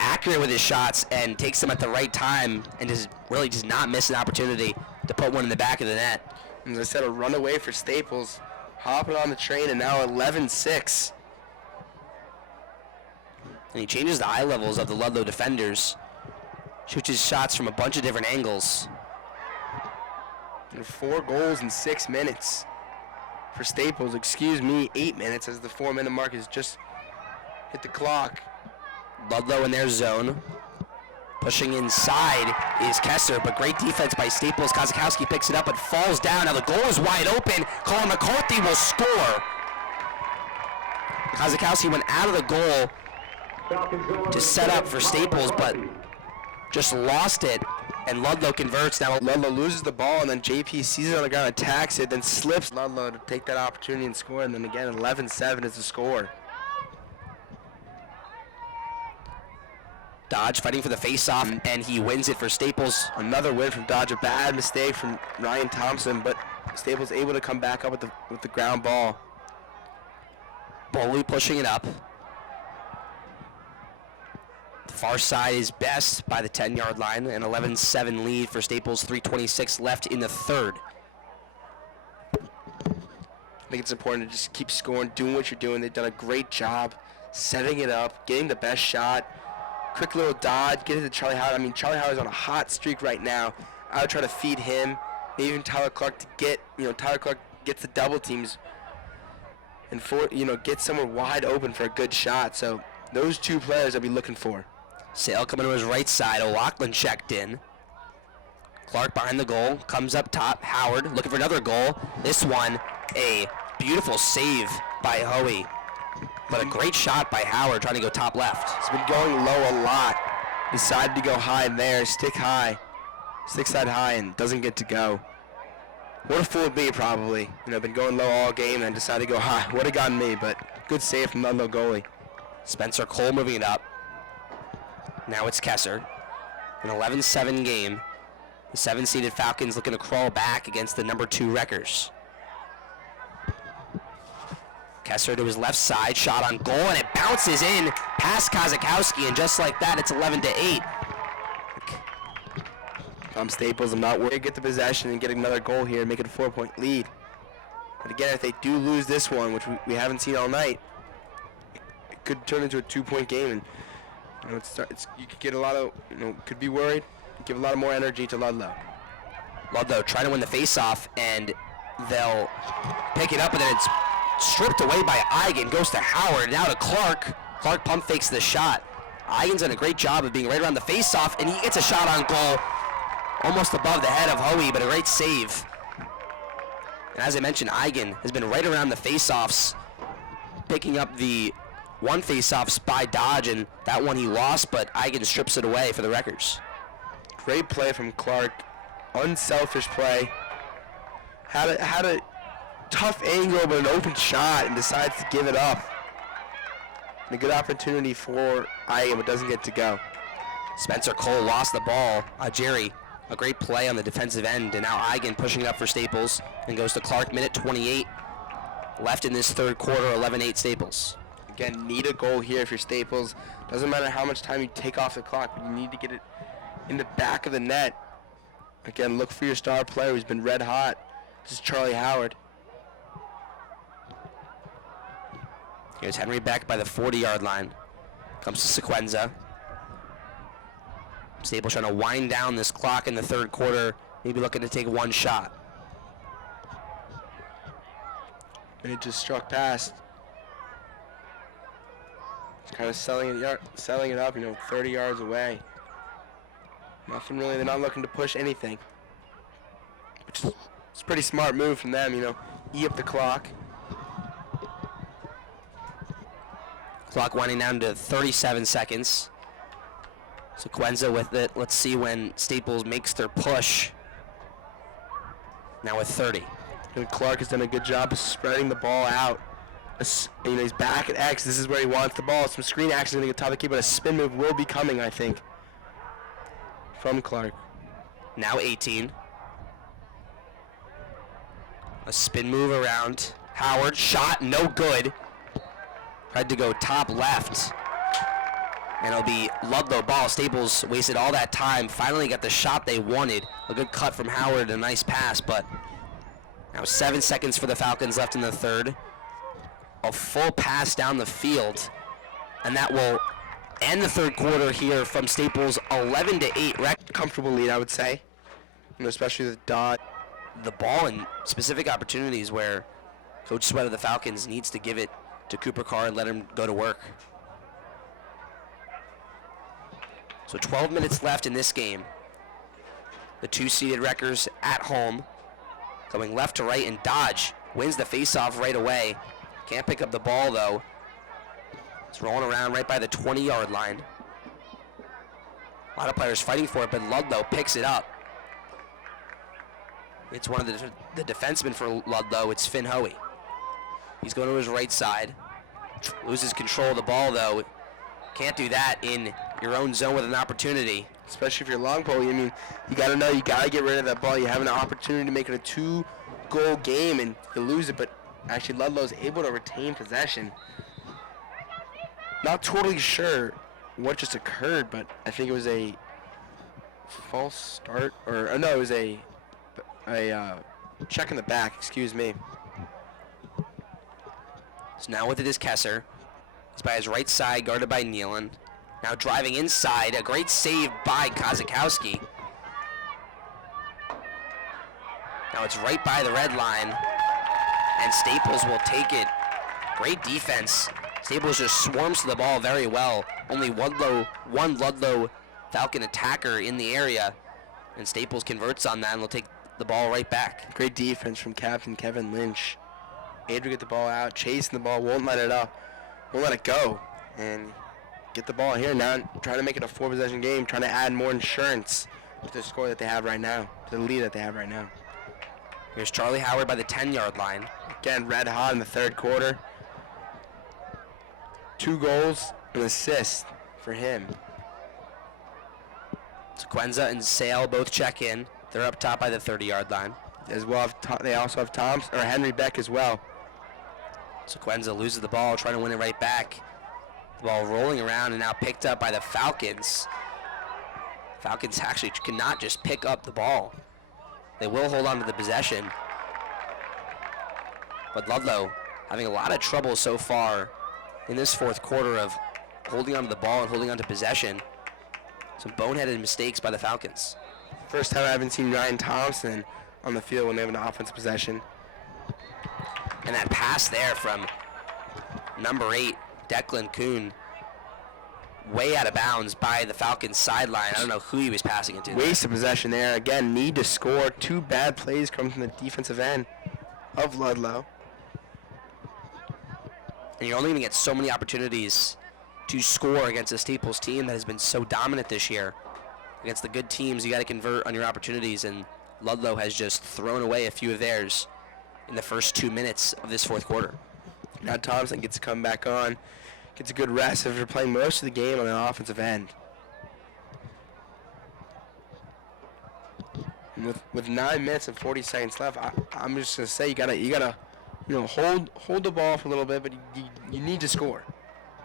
Accurate with his shots and takes them at the right time and just really does not miss an opportunity to put one in the back of the net. As I said, a runaway for Staples. Hopping on the train, and now 11-6. And he changes the eye levels of the Ludlowe defenders. Shoots his shots from a bunch of different angles. And 4 goals in 6 minutes for Staples. 8 minutes as the 4-minute mark has just hit the clock. Ludlowe in their zone. Pushing inside is Kessler, but great defense by Staples. Kozakowski picks it up but falls down. Now the goal is wide open. Colin McCarthy will score. Kozakowski went out of the goal to set up for Staples, but just lost it, and Ludlowe converts. Now Ludlowe loses the ball, and then JP sees it on the ground, attacks it, then slips Ludlowe to take that opportunity and score, and then again 11-7 is the score. Dodge fighting for the face-off, and he wins it for Staples. Another win from Dodge. A bad mistake from Ryan Thompson, but Staples able to come back up with the ground ball. Boley pushing it up. The far side is best by the 10-yard line. An 11-7 lead for Staples. 3:26 left in the third. I think it's important to just keep scoring, doing what you're doing. They've done a great job setting it up, getting the best shot. Quick little dodge, get it to Charlie Howard. I mean, Charlie Howard's on a hot streak right now. I would try to feed him, maybe even Tyler Clark to get, Tyler Clark gets the double teams and get someone wide open for a good shot. So those two players I'll be looking for. Sale coming to his right side. O'Loughlin checked in. Clark behind the goal, comes up top. Howard looking for another goal. This one, a beautiful save by Hoey. But a great shot by Howard trying to go top left. He's been going low a lot. Decided to go high there, stick side high, and doesn't get to go. Would have fooled me probably. Been going low all game and decided to go high. Would have gotten me, but good save from Ludlowe goalie. Spencer Cole moving it up. Now it's Kessler. An 11-7 game. The 7-seeded Falcons looking to crawl back against the number 2 Wreckers. Kessler to his left side, shot on goal, and it bounces in past Kozakowski, and just like that, it's 11-8. Staples, I'm not worried. Get the possession and get another goal here and make it a 4-point lead. But again, if they do lose this one, which we haven't seen all night, it could turn into a 2-point game, and you could get a lot of, could be worried. Give a lot of more energy to Ludlowe. Ludlowe trying to win the face-off, and they'll pick it up, and then it's stripped away by Eigen, goes to Howard, now to Clark. Clark pump fakes the shot. Eigen's done a great job of being right around the face-off, and he gets a shot on goal, almost above the head of Hoey, but a great save. And as I mentioned, Eigen has been right around the face-offs, picking up the one face-offs by Dodge, and that one he lost, but Eigen strips it away for the Wreckers. Great play from Clark, unselfish play. Had a tough angle but an open shot and decides to give it up. And a good opportunity for Eigen, but doesn't get to go. Spencer Cole lost the ball. Jerry, a great play on the defensive end, and now Eigen pushing it up for Staples and goes to Clark. Minute 28 left in this third quarter. 11-8 Staples. Again, need a goal here if you're Staples. Doesn't matter how much time you take off the clock, but you need to get it in the back of the net. Again, look for your star player who's been red hot. This is Charlie Howard. Here's Henry Beck by the 40-yard line. Comes to Sequenza. Staples trying to wind down this clock in the third quarter, maybe looking to take one shot. And it just struck past. It's kind of selling it up, 30 yards away. Nothing really, they're not looking to push anything. Which is, it's a pretty smart move from them, eat up the clock. Clock winding down to 37 seconds. Sequenza with it. Let's see when Staples makes their push. Now with 30. And Clark has done a good job of spreading the ball out. He's back at X. This is where he wants the ball. Some screen action going to get top of the key, but a spin move will be coming, I think, from Clark. Now 18. A spin move around. Howard, shot, no good. Tried to go top left. And it'll be Ludlowe ball. Staples wasted all that time. Finally got the shot they wanted. A good cut from Howard, a nice pass, but now 7 seconds for the Falcons left in the third. A full pass down the field. And that will end the third quarter here from Staples 11-8. Comfortable lead, I would say. Especially the dot. The ball in specific opportunities where Coach Sweat of the Falcons needs to give it to Cooper Carr and let him go to work. So 12 minutes left in this game. The 2-seeded Wreckers at home, going left to right, and Dodge wins the faceoff right away. Can't pick up the ball though. It's rolling around right by the 20-yard line. A lot of players fighting for it, but Ludlowe picks it up. It's one of the defensemen for Ludlowe. It's Finn Hoey. He's going to his right side. Loses control of the ball, though. Can't do that in your own zone with an opportunity. Especially if you're long pole. I mean, you got to know you got to get rid of that ball. You have an opportunity to make it a 2-goal game, and you lose it. But actually, Ludlowe's able to retain possession. Not totally sure what just occurred, but I think it was a false start, or no, it was a check in the back. Excuse me. So now with it is Kesser. He's by his right side, guarded by Nealon. Now driving inside, a great save by Kozakowski. Now it's right by the red line, and Staples will take it. Great defense. Staples just swarms to the ball very well. Only one Ludlowe Falcon attacker in the area, and Staples converts on that and will take the ball right back. Great defense from Captain Kevin Lynch. Able to get the ball out, chasing the ball, won't let it up, won't let it go, and get the ball here now. Trying to make it a 4-possession game, trying to add more insurance to the score that they have right now, to the lead that they have right now. Here's Charlie Howard by the 10-yard line. Again, red hot in the third quarter. 2 goals, an assist for him. Sequenza and Sale both check in. They're up top by the 30-yard line. As well, they also have Henry Beck as well. Sequenza loses the ball, trying to win it right back. The ball rolling around and now picked up by the Falcons. Falcons actually cannot just pick up the ball. They will hold on to the possession. But Ludlowe having a lot of trouble so far in this fourth quarter of holding on to the ball and holding on to possession. Some boneheaded mistakes by the Falcons. First time I haven't seen Ryan Thompson on the field when they have an offensive possession. And that pass there from number 8, Declan Kuhn, way out of bounds by the Falcons sideline. I don't know who he was passing it to. Waste of possession there. Again, need to score. 2 bad plays coming from the defensive end of Ludlowe. And you're only going to get so many opportunities to score against a Staples team that has been so dominant this year. Against the good teams, you got to convert on your opportunities, and Ludlowe has just thrown away a few of theirs in the first 2 minutes of this fourth quarter. Now Thompson gets to come back on, gets a good rest after playing most of the game on the offensive end. And with 9 minutes and 40 seconds left, I'm just gonna say you gotta hold the ball for a little bit, but you need to score.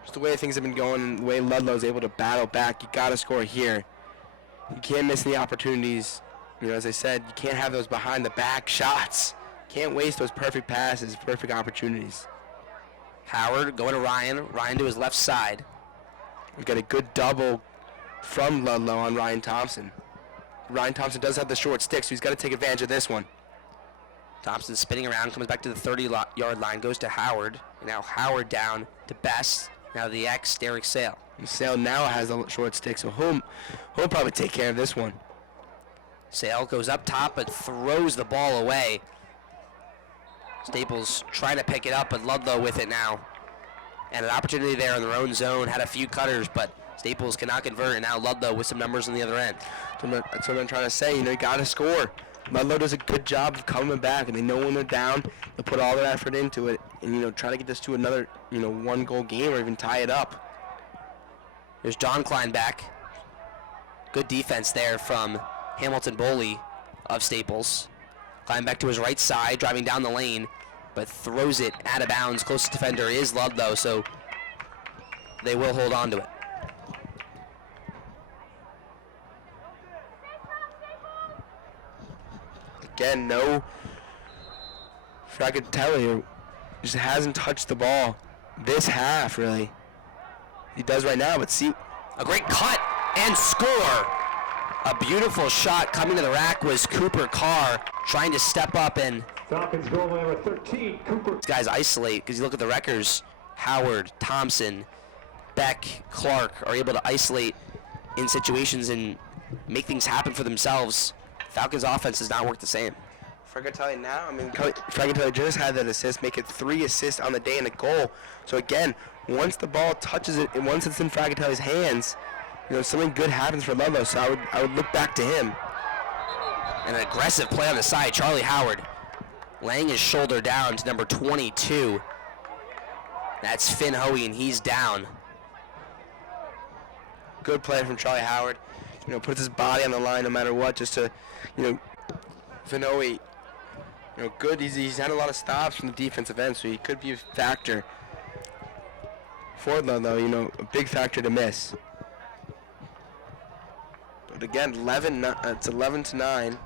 Just the way things have been going and the way Ludlow's able to battle back, you gotta score here. You can't miss any opportunities. As I said, you can't have those behind the back shots. Can't waste those perfect passes, perfect opportunities. Howard going to Ryan. Ryan to his left side. We've got a good double from Ludlowe on Ryan Thompson. Ryan Thompson does have the short stick, so he's got to take advantage of this one. Thompson spinning around, comes back to the 30-yard line, goes to Howard. And now Howard down to Best. Now the ex, Derek Sale. And Sale now has a short stick, so he'll probably take care of this one. Sale goes up top but throws the ball away. Staples trying to pick it up, but Ludlowe with it now. And an opportunity there in their own zone. Had a few cutters, but Staples cannot convert, and now Ludlowe with some numbers on the other end. That's what I'm trying to say. You got to score. Ludlowe does a good job of coming back, and they know when they're down, they'll put all their effort into it, and try to get this to another 1-goal game or even tie it up. There's John Klein back. Good defense there from Hamilton Boley of Staples. Klein back to his right side, driving down the lane, but throws it out of bounds. Closest defender is Ludlowe, so they will hold on to it. Again, no Fragatelli just hasn't touched the ball this half, really. He does right now, but see. A great cut and score. A beautiful shot coming to the rack was Cooper Carr trying to step up, and Falcons goal number 13, Cooper. these guys isolate, because you look at the records, Howard, Thompson, Beck, Clark are able to isolate in situations and make things happen for themselves. Falcons offense does not work the same. Fragatelli now, Fragatelli just had that assist, make it 3 assists on the day and a goal. So again, once the ball touches it, and once it's in Fragatelli's hands, something good happens for Ludlowe, so I would look back to him. An aggressive play on the side. Charlie Howard laying his shoulder down to number 22. That's Finn Hoey, and he's down. Good play from Charlie Howard. Puts his body on the line no matter what, just to, Finn Hoey, good. He's had a lot of stops from the defensive end, so he could be a factor for Ludlowe, a big factor to miss. But again, it's 11-9.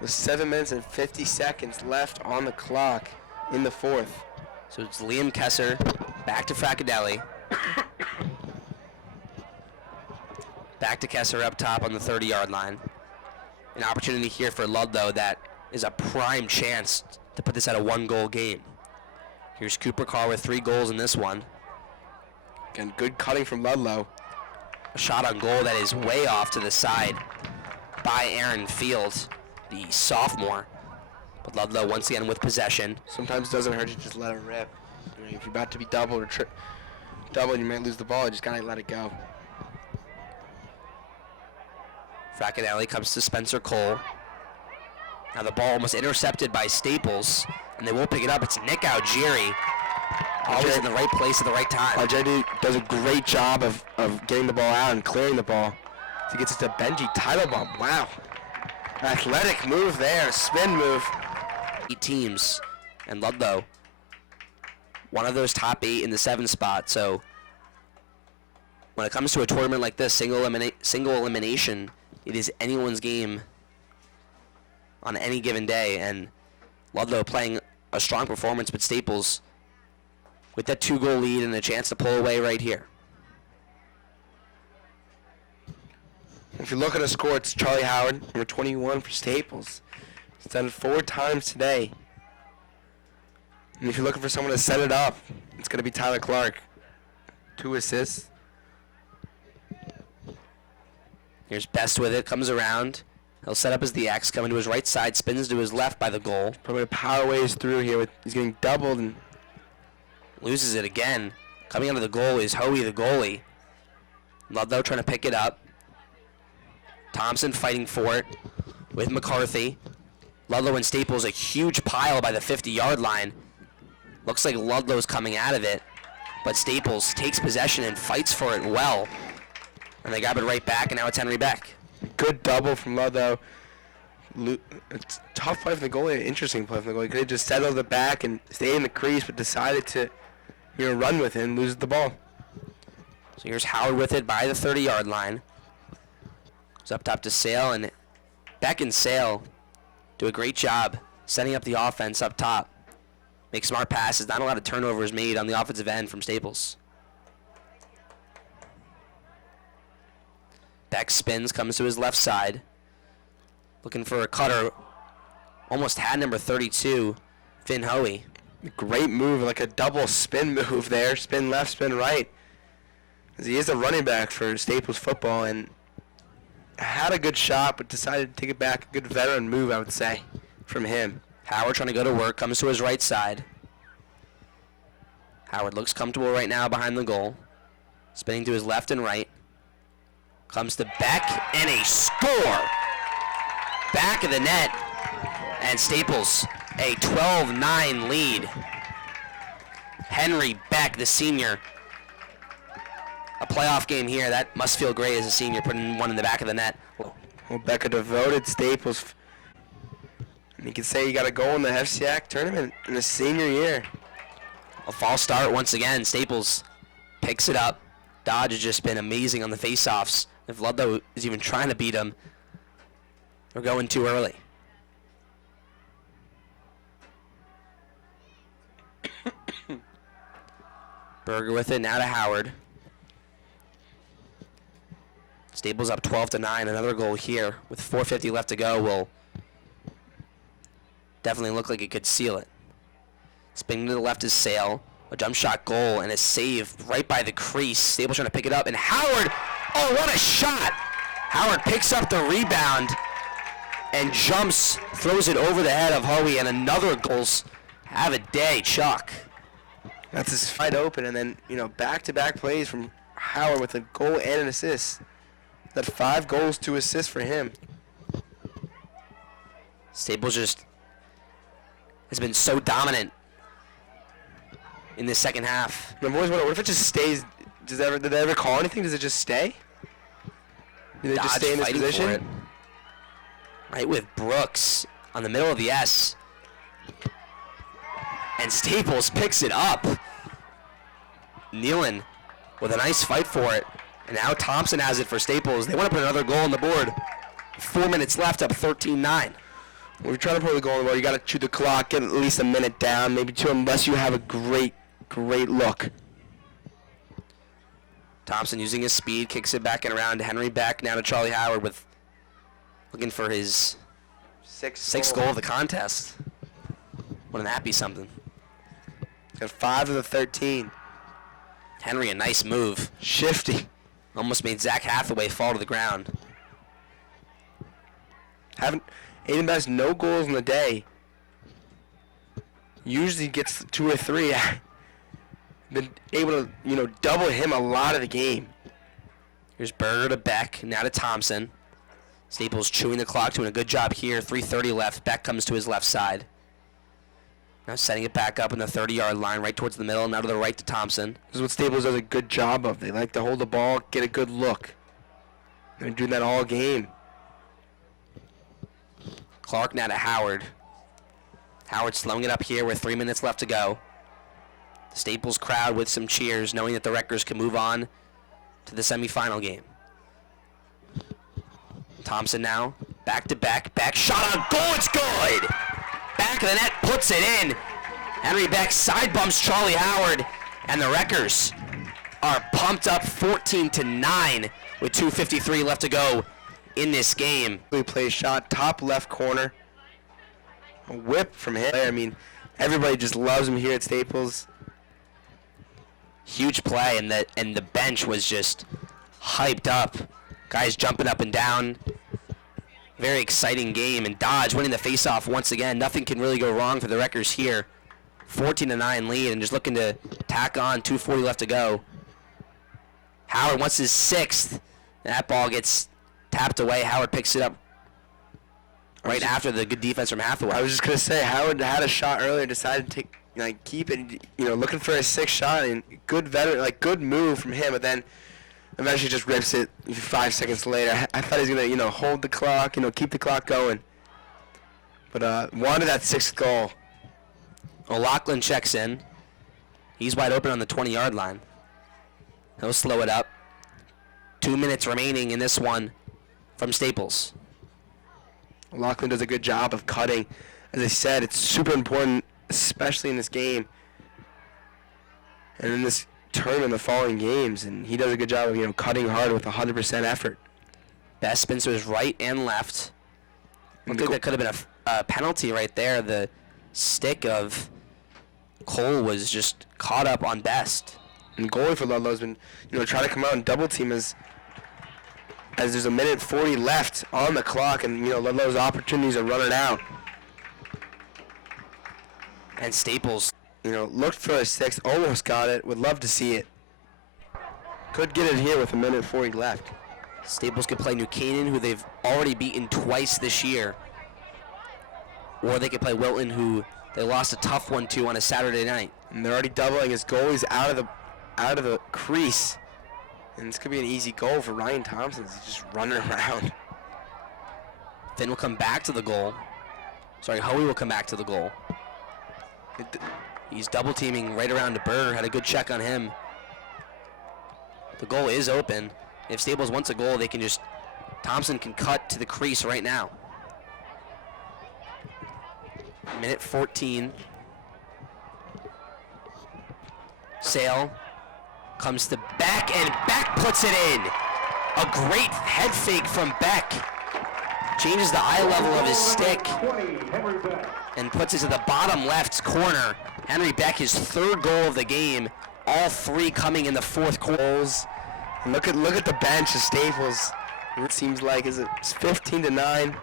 With 7 minutes and 50 seconds left on the clock in the fourth. So it's Liam Kessler back to Fraccadelli. Back to Kessler up top on the 30-yard line. An opportunity here for Ludlowe that is a prime chance to put this at a 1-goal game. Here's Cooper Carr with 3 goals in this one. Again, good cutting from Ludlowe. A shot on goal that is way off to the side by Aaron Field, the sophomore. But Ludlowe once again with possession. Sometimes it doesn't hurt to just let it rip. If you're about to be doubled or doubled, you might lose the ball. You just gotta let it go. Fraccadelli comes to Spencer Cole. Now the ball almost intercepted by Staples, and they won't pick it up. It's Nick Algieri. Always in the right place at the right time. Algieri does a great job of getting the ball out and clearing the ball. So he gets it to Benji Teitelbaum. Wow. Athletic move there, spin move. 8 teams, and Ludlowe, one of those top 8 in the 7 spot. So when it comes to a tournament like this, single elimination, it is anyone's game on any given day. And Ludlowe playing a strong performance, but Staples with that 2-goal lead and a chance to pull away right here. If you look at the score, it's Charlie Howard, number 21 for Staples. He's done it 4 times today. And if you're looking for someone to set it up, it's going to be Tyler Clark. 2 assists. Here's Best with it, comes around. He'll set up as the X, coming to his right side, spins to his left by the goal. Probably power ways through here. He's getting doubled and loses it again. Coming out of the goal is Hoey, the goalie. Ludlowe trying to pick it up. Thompson fighting for it with McCarthy. Ludlowe and Staples, a huge pile by the 50-yard line. Looks like Ludlow's coming out of it, but Staples takes possession and fights for it well. And they grab it right back, and now it's Henry Beck. Good double from Ludlowe. It's a tough play from the goalie, interesting play from the goalie. He could have just settled it back and stayed in the crease, but decided to run with it and lose the ball. So here's Howard with it by the 30-yard line. Goes up top to Sale, and Beck and Sale do a great job setting up the offense up top. Make smart passes. Not a lot of turnovers made on the offensive end from Staples. Beck spins, comes to his left side. Looking for a cutter. Almost had number 32, Finn Hoey. Great move, like a double spin move there. Spin left, spin right. As he is a running back for Staples football and had a good shot, but decided to take it back. A good veteran move, I would say, from him. Howard trying to go to work, comes to his right side. Howard looks comfortable right now behind the goal. Spinning to his left and right. Comes to Beck, and a score! Back of the net, and Staples, a 12-9 lead. Henry Beck, the senior. A playoff game here, that must feel great as a senior, putting one in the back of the net. Well, Beck, a devoted Staples. And you can say you got a goal in the FCIAC tournament in his senior year. A false start once again. Staples picks it up. Dodge has just been amazing on the faceoffs. If Ludlowe is even trying to beat him, they're going too early. Berger with it, now to Howard. Staples up 12-9. Another goal here with 4:50 left to go will definitely look like it could seal it. Spinning to the left is Sale. A jump shot goal and a save right by the crease. Staples trying to pick it up, and Howard, oh, what a shot! Howard picks up the rebound and jumps, throws it over the head of Hoey, and another goals. Have a day, Chuck. That's his fight open, and then, back-to-back plays from Howard with a goal and an assist. That's 5 goals, 2 assists for him. Staples just has been so dominant in this second half. I've always wondered, what if it just stays? Did they ever call anything? Does it just stay? Do they just Dodge stay in this fighting for position? it. Right with Brooks on the middle of the S. And Staples picks it up. Nealon with a nice fight for it. And now Thompson has it for Staples. They want to put another goal on the board. 4 minutes left, up 13-9. When you're trying to put the goal on the board, you got to chew the clock, get at least a minute down, maybe 2, unless you have a great look. Thompson using his speed, kicks it back and around to Henry Beck, now to Charlie Howard with looking for his sixth goal of the contest. Wouldn't that be something? Got 5 of the 13. Henry, a nice move. Shifty. Almost made Zach Hathaway fall to the ground. Aiden Best, no goals in the day. Usually gets 2 or 3. Been able to, double him a lot of the game. Here's Berger to Beck, now to Thompson. Staples chewing the clock, doing a good job here. 3:30 left. Beck comes to his left side. Now setting it back up in the 30-yard line, right towards the middle, now to the right to Thompson. This is what Staples does a good job of. They like to hold the ball, get a good look. They're doing that all game. Clark now to Howard. Howard slowing it up here with 3 minutes left to go. The Staples crowd with some cheers, knowing that the Wreckers can move on to the semifinal game. Thompson now, back to Beck. Beck shot on goal, it's good! Back of the net, puts it in. Henry Beck side bumps Charlie Howard, and the Wreckers are pumped up 14-9 with 2:53 left to go in this game. He plays shot, top left corner. A whip from him. I mean, everybody just loves him here at Staples. Huge play, and the bench was just hyped up. Guys jumping up and down. Very exciting game, and Dodge winning the faceoff once again. Nothing can really go wrong for the Wreckers here. 14-9 lead, and just looking to tack on. 2:40 left to go. Howard wants his 6th. That ball gets tapped away. Howard picks it up right after the good defense from Hathaway. I was just gonna say, Howard had a shot earlier, decided to keep it. Looking for his 6th shot, and good move from him, but then eventually just rips it 5 seconds later. I thought he was gonna, hold the clock, keep the clock going. But wanted that 6th goal. O'Loughlin checks in. He's wide open on the 20-yard line. He'll slow it up. 2 minutes remaining in this one from Staples. O'Loughlin does a good job of cutting. As I said, it's super important, especially in this game and in this tournament, the following games, and he does a good job of cutting hard with 100% effort. Best spins to his right and left. I think that could have been a penalty right there. The stick of Cole was just caught up on Best. And goalie for Ludlow has been, trying to come out and double team as there's 1:40 left on the clock, and Ludlow's opportunities are running out. And Staples, looked for a 6th, almost got it. Would love to see it. Could get it here with 1:40 left. Staples could play New Canaan, who they've already beaten twice this year. Or they could play Wilton, who they lost a tough one to on a Saturday night. And they're already doubling his goalies out of the crease. And this could be an easy goal for Ryan Thompson. He's just running around. Finn will come back to the goal. Sorry, Hoey will come back to the goal. He's double teaming right around to Burr. Had a good check on him. The goal is open. If Staples wants a goal, Thompson can cut to the crease right now. Minute 14. Sale comes to Beck, and Beck puts it in. A great head fake from Beck. Changes the eye level of his stick and puts it to the bottom left corner. Henry Beck, his 3rd goal of the game. All 3 coming in the 4th quarter. And look at the bench of Staples. It seems like it's 15-9.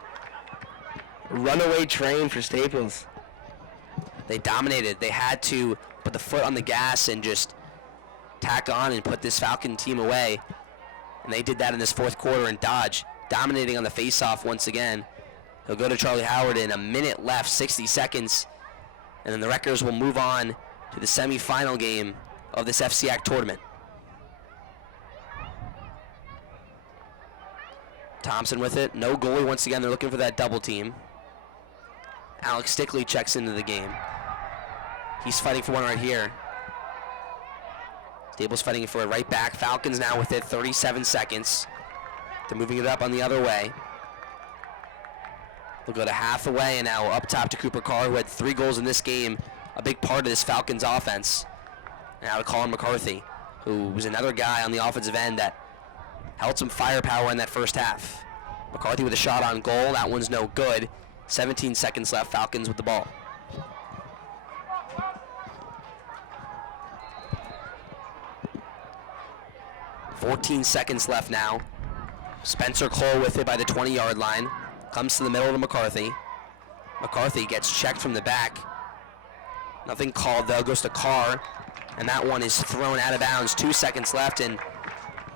Runaway train for Staples. They dominated. They had to put the foot on the gas and just tack on and put this Falcon team away. And they did that in this fourth quarter, and Dodge dominating on the face-off once again. He'll go to Charlie Howard in a minute left, 60 seconds. And then the Wreckers will move on to the semifinal game of this FCIAC tournament. Thompson with it, no goalie once again. They're looking for that double team. Alex Stickley checks into the game. He's fighting for one right here. Staples fighting for it right back. Falcons now with it, 37 seconds. They're moving it up on the other way. We'll go to Hathaway and now up top to Cooper Carr, who had 3 goals in this game, a big part of this Falcons offense. Now to Colin McCarthy, who was another guy on the offensive end that held some firepower in that first half. McCarthy with a shot on goal. That one's no good. 17 seconds left. Falcons with the ball. .14 seconds left now. Spencer Cole with it by the 20-yard line. Comes to the middle to McCarthy. McCarthy gets checked from the back. Nothing called though. Goes to Carr. And that one is thrown out of bounds. 2 seconds left, and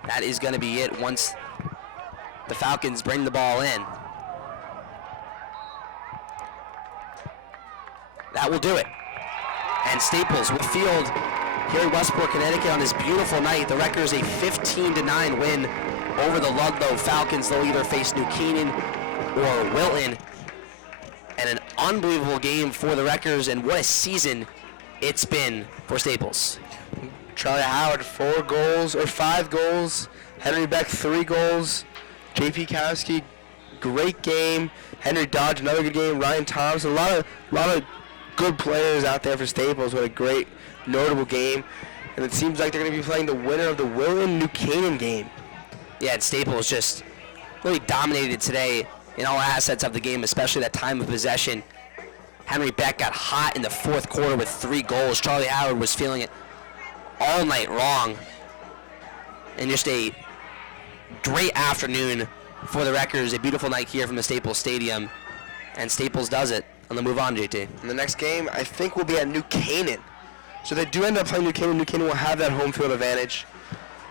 that is going to be it once the Falcons bring the ball in. That will do it. And Staples will field here in Westport, Connecticut on this beautiful night. The Wreckers a 15-9 win over the Ludlowe Falcons. They'll either face New Canaan or Wilton. And an unbelievable game for the Wreckers, and what a season it's been for Staples. Charlie Howard, 4 goals or 5 goals. Henry Beck, 3 goals. J.P. Kowski, great game. Henry Dodge, another good game. Ryan Thompson, a lot of good players out there for Staples. What a great, notable game. And it seems like they're going to be playing the winner of the Wilton-New Canaan game. Yeah, and Staples just really dominated today in all assets of the game, especially that time of possession. Henry Beck got hot in the fourth quarter with 3 goals. Charlie Howard was feeling it all night long. And just a great afternoon for the Wreckers. A beautiful night here from the Staples Stadium. And Staples does it on the move on, JT. And the next game, I think, will be at New Canaan. So they do end up playing New Canaan. New Canaan will have that home field advantage.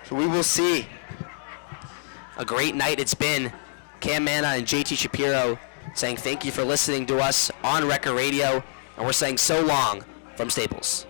So we will see. A great night it's been. Cam Manna and JT Shapiro saying thank you for listening to us on Wrecker Radio. And we're saying so long from Staples.